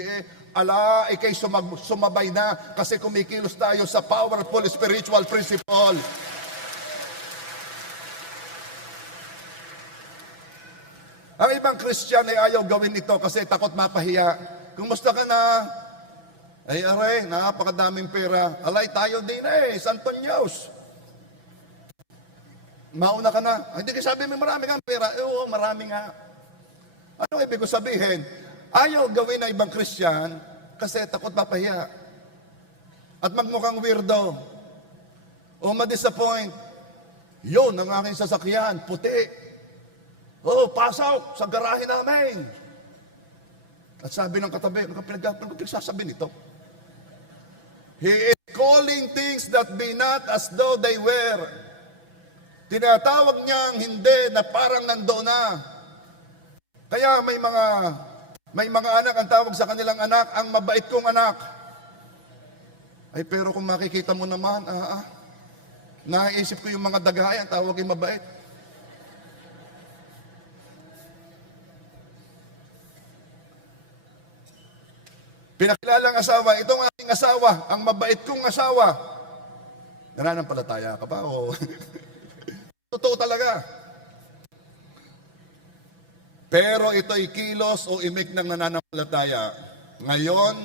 ala, ikay sumabay na kasi kumikilos tayo sa powerful spiritual principle. Ang ibang Christian ay ayaw gawin ito kasi takot mapahiya. Kumusta ka na? Ay aray, napakadaming pera. Alay, tayo din San Antonios. Mauna ka na. Hindi ka sabi, may marami kang pera. Oo, marami nga. Anong ibig ko sabihin? Ayaw gawin na ibang Christian kasi takot mapahiya. At magmukhang weirdo. O ma-disappoint. Yun ang aking sasakyan, puti. Oh, pass out sa garahe namin. At sabi ng katabi, ano pinagsasabi nito? He is calling things that be not as though they were. Tinatawag niyang hindi na parang nandoon na. Kaya may mga anak, ang tawag sa kanilang anak, ang mabait kong anak. Ay pero kung makikita mo naman, naisip ko yung mga dagay, ang tawag ay mabait. Pinakilalang asawa, itong aking asawa, ang mabait kong asawa. Nananampalataya ka pa o? Totoo talaga. Pero ito'y kilos o imik ng nananampalataya. Ngayon,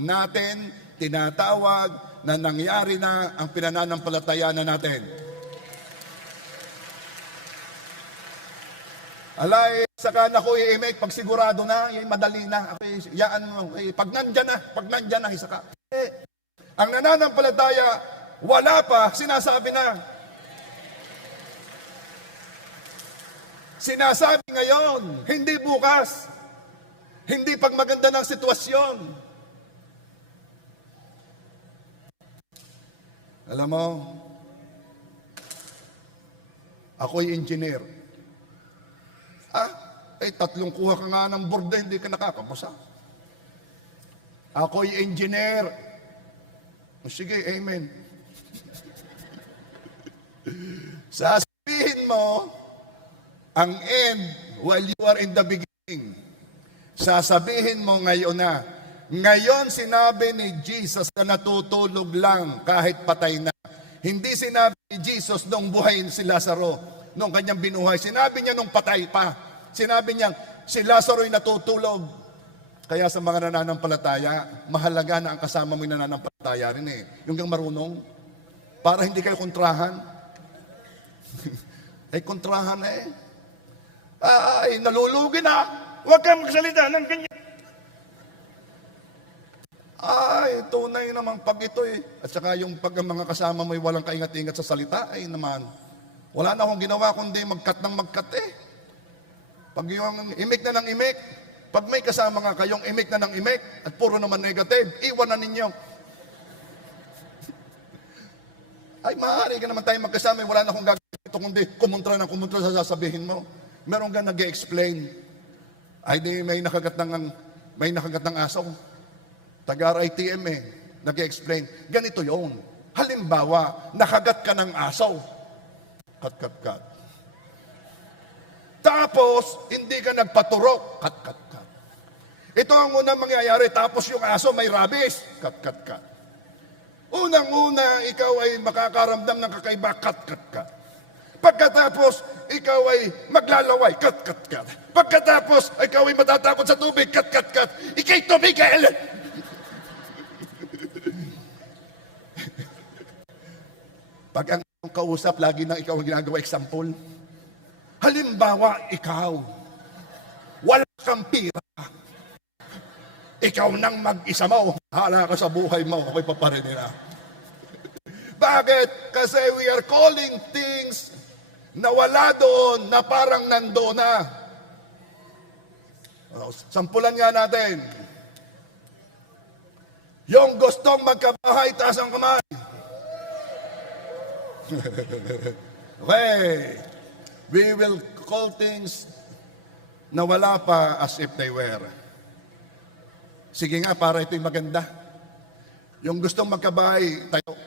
natin tinatawag na nangyari na ang pinananampalataya na natin. Alay, saka na ko i-imik, pag sigurado na, madali na. Yaan mo, pag nandyan na, isa ka. Ang nananampalataya, Wala pa, sinasabi na. Sinasabi ngayon, hindi bukas. Hindi pag maganda ng sitwasyon. Alam mo, ako'y engineer. Tatlong kuha ka nga ng borda, hindi ka nakakapasa. Ako'y engineer. Sige, amen. Sasabihin mo, ang end while you are in the beginning. Sasabihin mo ngayon na, ngayon sinabi ni Jesus na natutulog lang kahit patay na. Hindi sinabi ni Jesus nung buhay si Lazaro, nung kanyang binuhay. Sinabi niya nung patay pa. Sinabi niya, si Lazaro ay natutulog. Kaya sa mga nananampalataya, mahalaga na ang kasama mo yung nananampalataya rin eh. Yung kang marunong, para hindi kayo kontrahan. Ay, kontrahan eh. Ay, nalulugi na. Huwag kang magsalita ng ganyan. Ay, tunay naman pag ito eh. At saka yung pag ang mga kasama mo ay walang kaingat-ingat sa salita, ay naman, wala na akong ginawa kundi magkat ng magkat eh. Pag yung imik na ng imik, pag may kasama nga kayong imik na ng imik, at puro naman negative, iwan na ninyo. Ay, maaari ka naman tayo magkasama, wala na akong gagawin ito kundi kumontra sa sasabihin mo. Meron ka nag-explain. Ay, di may nakagat ng aso. Taga-RITM eh, nag-explain. Ganito yon. Halimbawa, nakagat ka ng aso. Kat. Tapos, hindi ka nagpaturok. Kat. Ito ang unang mangyayari. Tapos yung aso may rabies. Kat. Unang-una, ikaw ay makakaramdam ng kakaiba. Kat. Pagkatapos, ikaw ay maglalaway. Kat. Pagkatapos, ikaw ay matatakot sa tubig. Kat. Ika'y tumigil! Pag ang kausap, lagi na ikaw ang ginagawa example. Halimbawa, ikaw, wala kang pira. Ikaw nang mag-isa mo, hala ka sa buhay mo, ako'y paparinin na. Bakit? Kasi we are calling things na wala doon, na parang nandoon na. Sampulan nga natin. Yung gustong magkabahay, taas ang kamay. Okay. We will call things na wala pa as if they were. Sige nga, para ito'y maganda. Yung gustong magkabahay, tayo.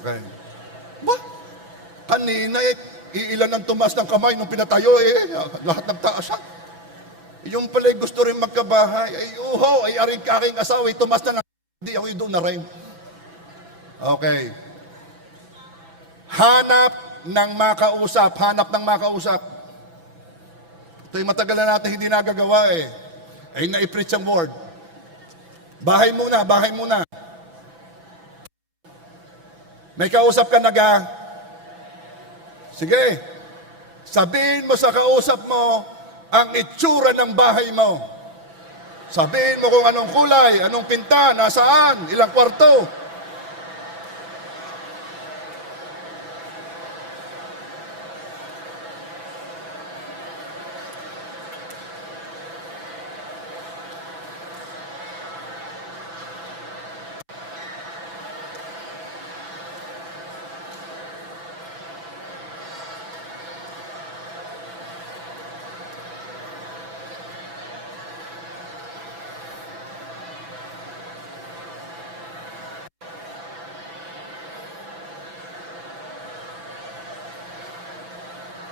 Okay. Ba? Kanina iilan ang tumaas ng kamay nung pinatayo eh. Lahat nagtaas siya. Yung pala gusto rin magkabahay, ay ay aring aking asawa, tumas na lang, hindi ako doon na rin. Okay. Hanap ng makausap. Ito'y matagal na natin hindi nagagawa eh. Ay na-preach ang word. Bahay muna. May kausap ka Sige. Sabihin mo sa kausap mo, ang itsura ng bahay mo. Sabihin mo kung anong kulay, anong pinta, nasaan, ilang kwarto.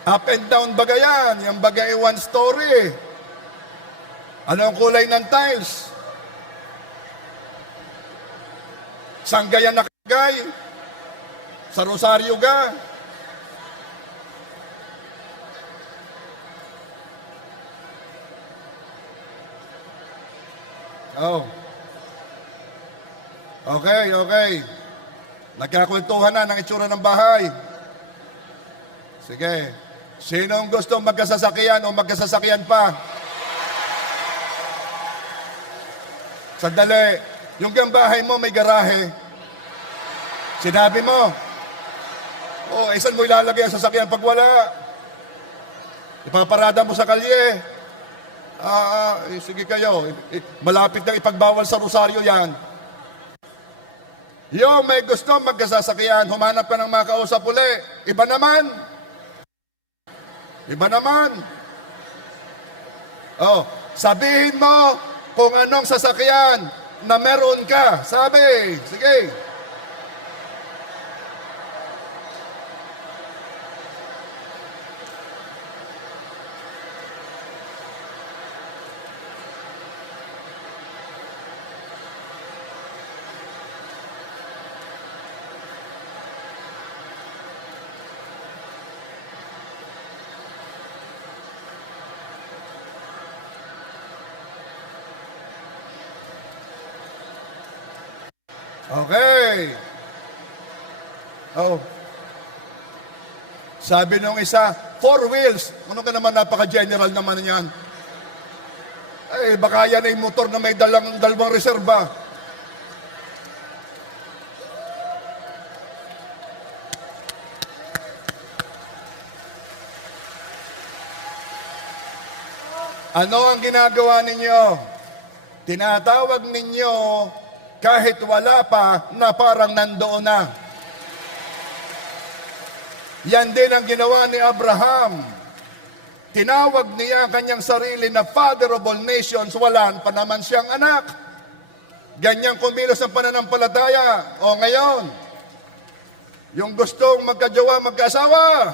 Up and down baga yan. Yung baga ay one story. Ano ang kulay ng tiles? Saan gaya nakagay? Sa Rosario ga? Oh. Okay. Nagkakwentuhan na ng itsura ng bahay. Sige. Sinong gusto magkasasakyan o magkasasakyan pa? Sandali. Yung bahay mo may garahe. Sinabi mo. Oh, saan mo ilalagay ang sasakyan pag wala? Ipaparada mo sa kalye. Sige kayo. Malapit na ipagbawal sa Rosario yan. Yung may gusto magkasasakyan, humanap ka ng makausap uli. Iba naman. Iba naman. Oh, sabihin mo kung anong sasakyan na meron ka. Sabi. Sige. Okay. Oh. Sabi nung isa, 4 wheels. Ano ka naman, napaka-general naman yan. Baka yan ay motor na may dalawang reserba. Ano ang ginagawa ninyo? Tinatawag ninyo kahit wala pa na parang nandoon na. Yan din ang ginawa ni Abraham. Tinawag niya ang kanyang sarili na father of all nations, wala pa naman siyang anak. Ganyang kumilos ang pananampalataya. O ngayon, yung gustong magkajowa, magkasawa,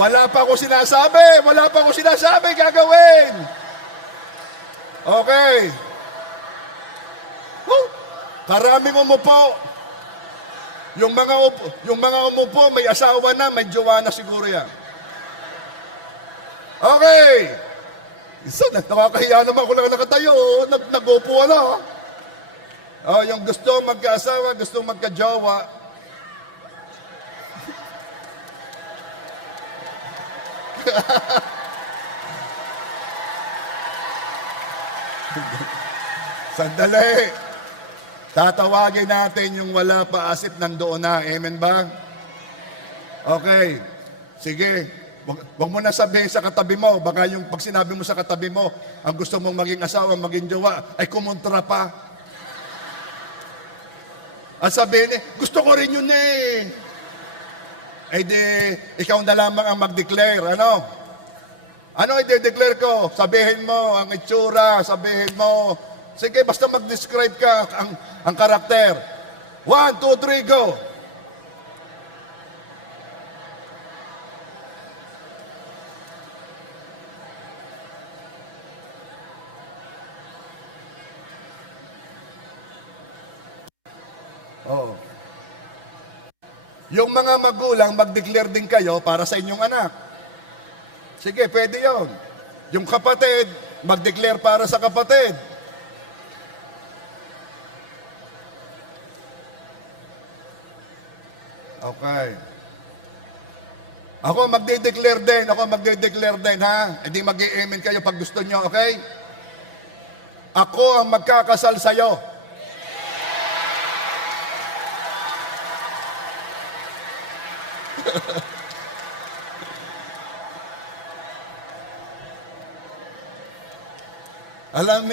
wala pa ako sinasabi gagawin. Okay. Karaming umupo. Yung mga umupo, may asawa na, may jowa na siguro yan. Okay. Isa, nakakahiya naman ko lang nakatayo. Nag-upo na. Yung gusto magka-asawa, gusto magka-jowa, sandali. Tatawagin natin yung wala pa asip nandoon na. Amen ba? Okay. Sige. Wag mo na sabihin sa katabi mo. Baka yung pag sinabi mo sa katabi mo, ang gusto mong maging asawa, maging jowa, ay kumontra pa. At sabihin gusto ko rin yun eh. Di, ikaw na lamang ang mag-declare, ano? Ano i-declare ko? Sabihin mo ang itsura, sabihin mo. Sige, basta mag-describe ka ang karakter. 1, 2, 3, go! Oh. Yung mga magulang, mag-declare din kayo para sa inyong anak. Sige, pwede yon. Yung kapatid, mag-declare para sa kapatid. Okay. Ako magde-declare din, ha? Hindi mag-i-amen kayo pag gusto nyo, okay? Ako ang magkakasal sa'yo. Alam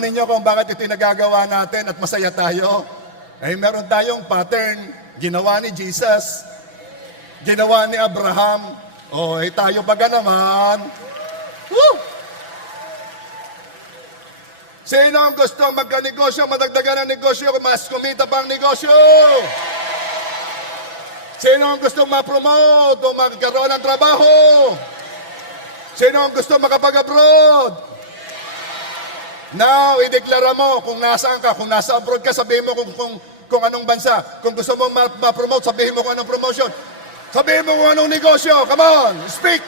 ninyo kung bakit ito nagagawa natin at masaya tayo. Meron tayong pattern, ginawa ni Jesus, ginawa ni Abraham. Tayo pa naman. Woo! Sino ang gusto magka-negosyo, madagdagan ng negosyo, mas kumita pang negosyo? Sino ang gusto ma-promote o magkaroon ng trabaho? Sino ang gusto makapag-abroad? Now, ideklara mo kung nasaan ka. Kung nasa abroad ka, sabihin mo kung anong bansa. Kung gusto mo ma-promote, sabihin mo kung anong promotion. Sabihin mo kung anong negosyo. Come on, speak!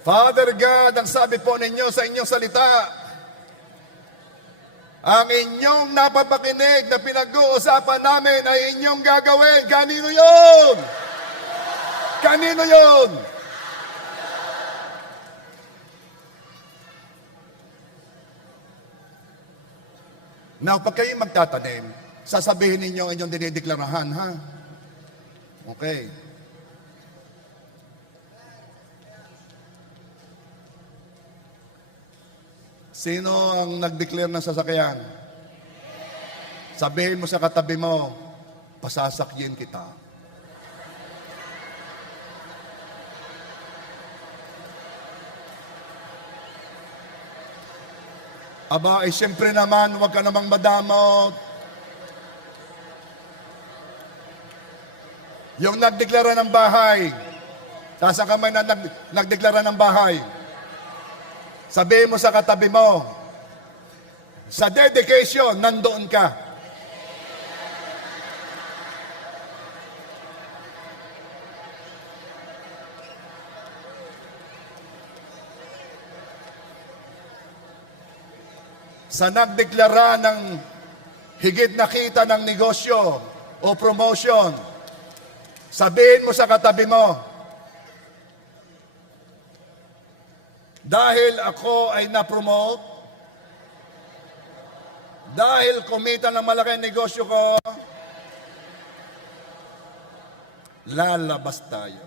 Father God, ang sabi po ninyo sa inyong salita, ang inyong napapakinig na pinag-uusapan namin ay inyong gagawin. Kanino yun? Kanino yun? Now, pag kayo magtatanim, sasabihin ninyo ang inyong dinideklarahan, ha? Okay. Sino ang nag-declare ng sasakyan? Sabihin mo sa katabi mo, pasasakyin kita. Aba, ay siyempre naman, huwag ka namang madamot. Yung nagdeklara ng bahay, taas ang kamay na nagdeklara ng bahay, sabihin mo sa katabi mo, sa dedication, nandoon ka. Sa nagdeklara ng higit na kita ng negosyo o promotion, sabihin mo sa katabi mo, dahil ako ay na-promote, dahil kumita ng malaki ang negosyo ko, lalabas tayo.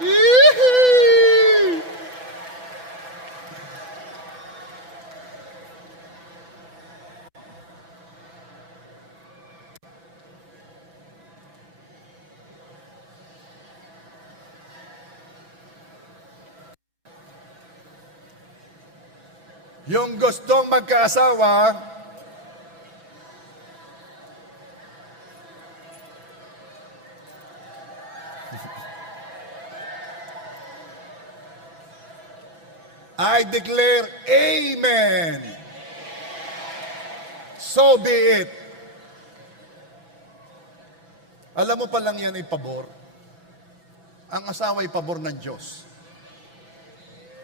Yee-hee! Yung gustong magkaasawa, I declare Amen. So be it. Alam mo pa lang yan ay pabor. Ang asawa ay pabor ng Diyos.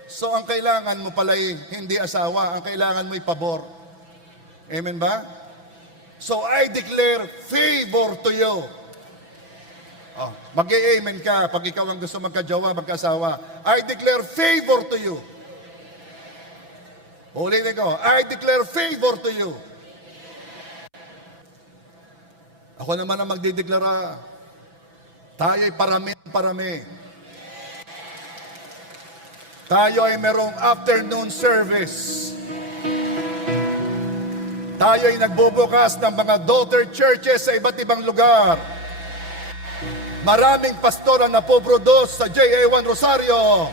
So ang kailangan mo pala ay hindi asawa, ang kailangan mo ay pabor. Amen ba? So I declare favor to you. Oh, mag-amen ka pag ikaw ang gusto magkajowa, magkasawa. I declare favor to you. Ulitin ko, I declare favor to you. Ako naman ang magdideklara. Tayo ay parami. Tayo ay merong afternoon service. Tayo ay nagbubukas ng mga daughter churches sa iba't ibang lugar. Maraming pastor ang napoproduce sa JA1 Rosario.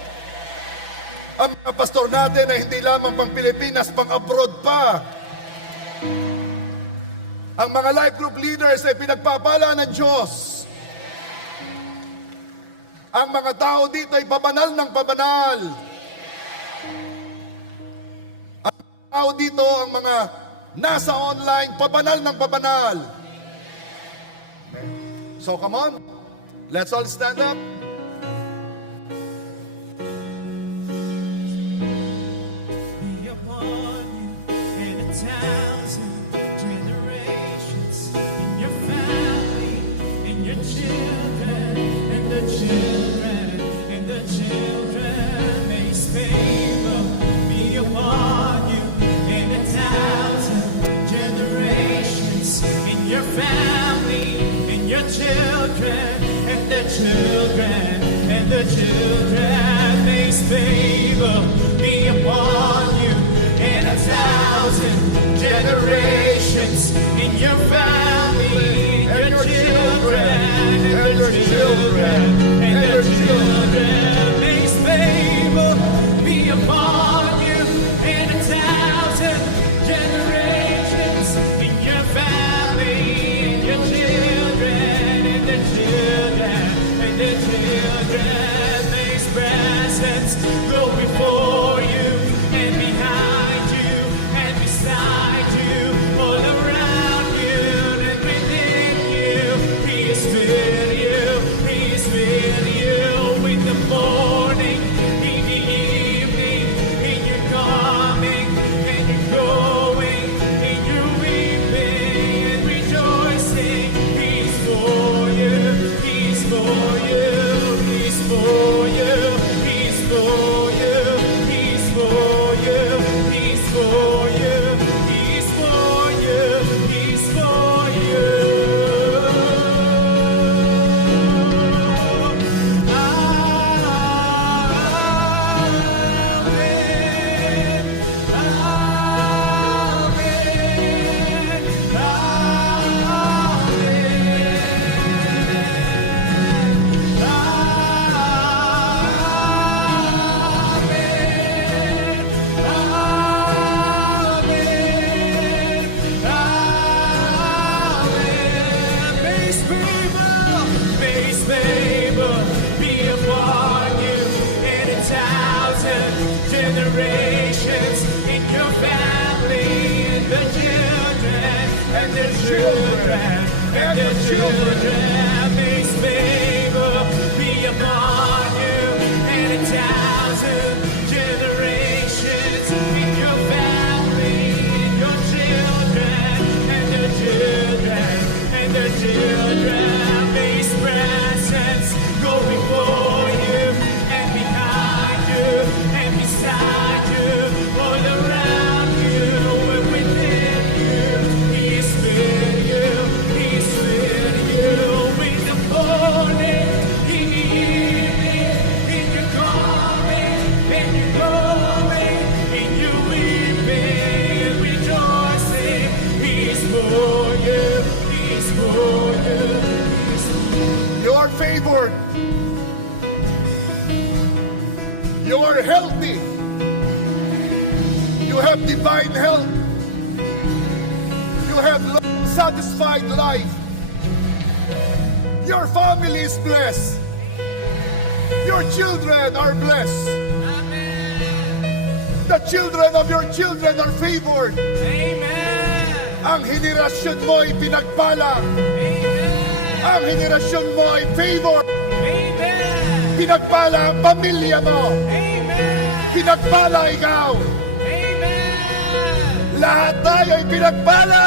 Ang mga pastor natin ay hindi lamang pang Pilipinas, pang abroad pa. Ang mga life group leaders ay pinagpapala ng Diyos. Ang mga tao dito ay pabanal ng pabanal. Ang mga tao dito, ang mga nasa online, pabanal ng pabanal. So come on, let's all stand up. Be upon you in 1,000 generations, in your family, in your children, and the children, and the children. May His favor be upon you in 1,000 generations, in your family, in your children, and the children, and the children. May His favor be upon you in 1,000 generations, in your family, in your children, and your children, and your children. May His favor be upon you in 1,000 generations, in your family, in your children, and the children, and the children. May His presence go before you and behind you and beside you, all around you and within you. He is with you. He is with generations in your family, and the children, and their children, and their children. May His favor be upon you, and 1,000 generations in your family, and your children, and their children, and their children. May His presence go before you, and behind you, and beside you, all around you, and within you. He is with you, He is with you. In the morning, in the evening, in your coming, in your going, in your weeping and rejoicing. He is for you, He is for you, He is for you. You are favored. You are healthy. You have divine health. You have satisfied life. Your family is blessed. Your children are blessed. The children of your children are favored. Amen. Ang henerasyon mo ay pinagpala. Amen. Ang henerasyon mo ay favored. Amen. Pinagpala ang pamilya mo. Amen. Pinagpala ikaw. Amen. Lahat tayo ay pinagpala!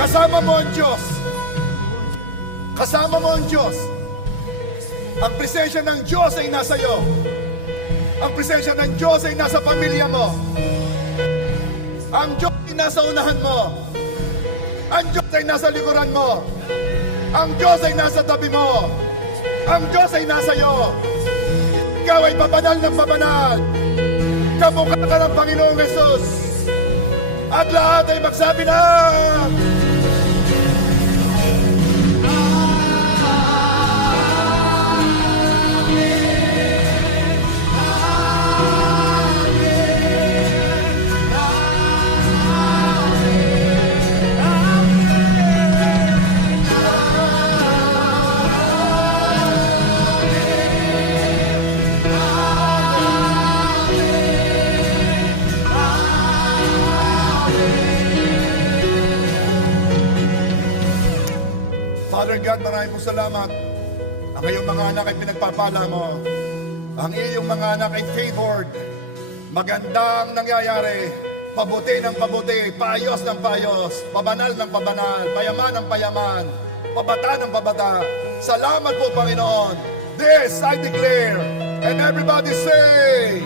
Kasama mo ang Diyos. Kasama mo ang Diyos. Ang presensya ng Diyos ay nasa iyo. Ang presensya ng Diyos ay nasa pamilya mo. Ang Diyos ay nasa unahan mo. Ang Diyos ay nasa likuran mo. Ang Diyos ay nasa tabi mo. Ang Diyos ay nasa iyo. Ikaw ay pabanal ng pabanal. Kamukha ka ng Panginoong Jesus. At lahat ay magsabi na, Father God, maraming pong salamat. Ang iyong mga anak ay pinagpapala mo. Ang iyong mga anak ay favored. Magandang nangyayari. Pabuti ng pabuti. Paayos ng paayos. Pabanal ng pabanal. Payaman ng payaman. Pabata ng pabata. Salamat po, Panginoon. This I declare. And everybody say,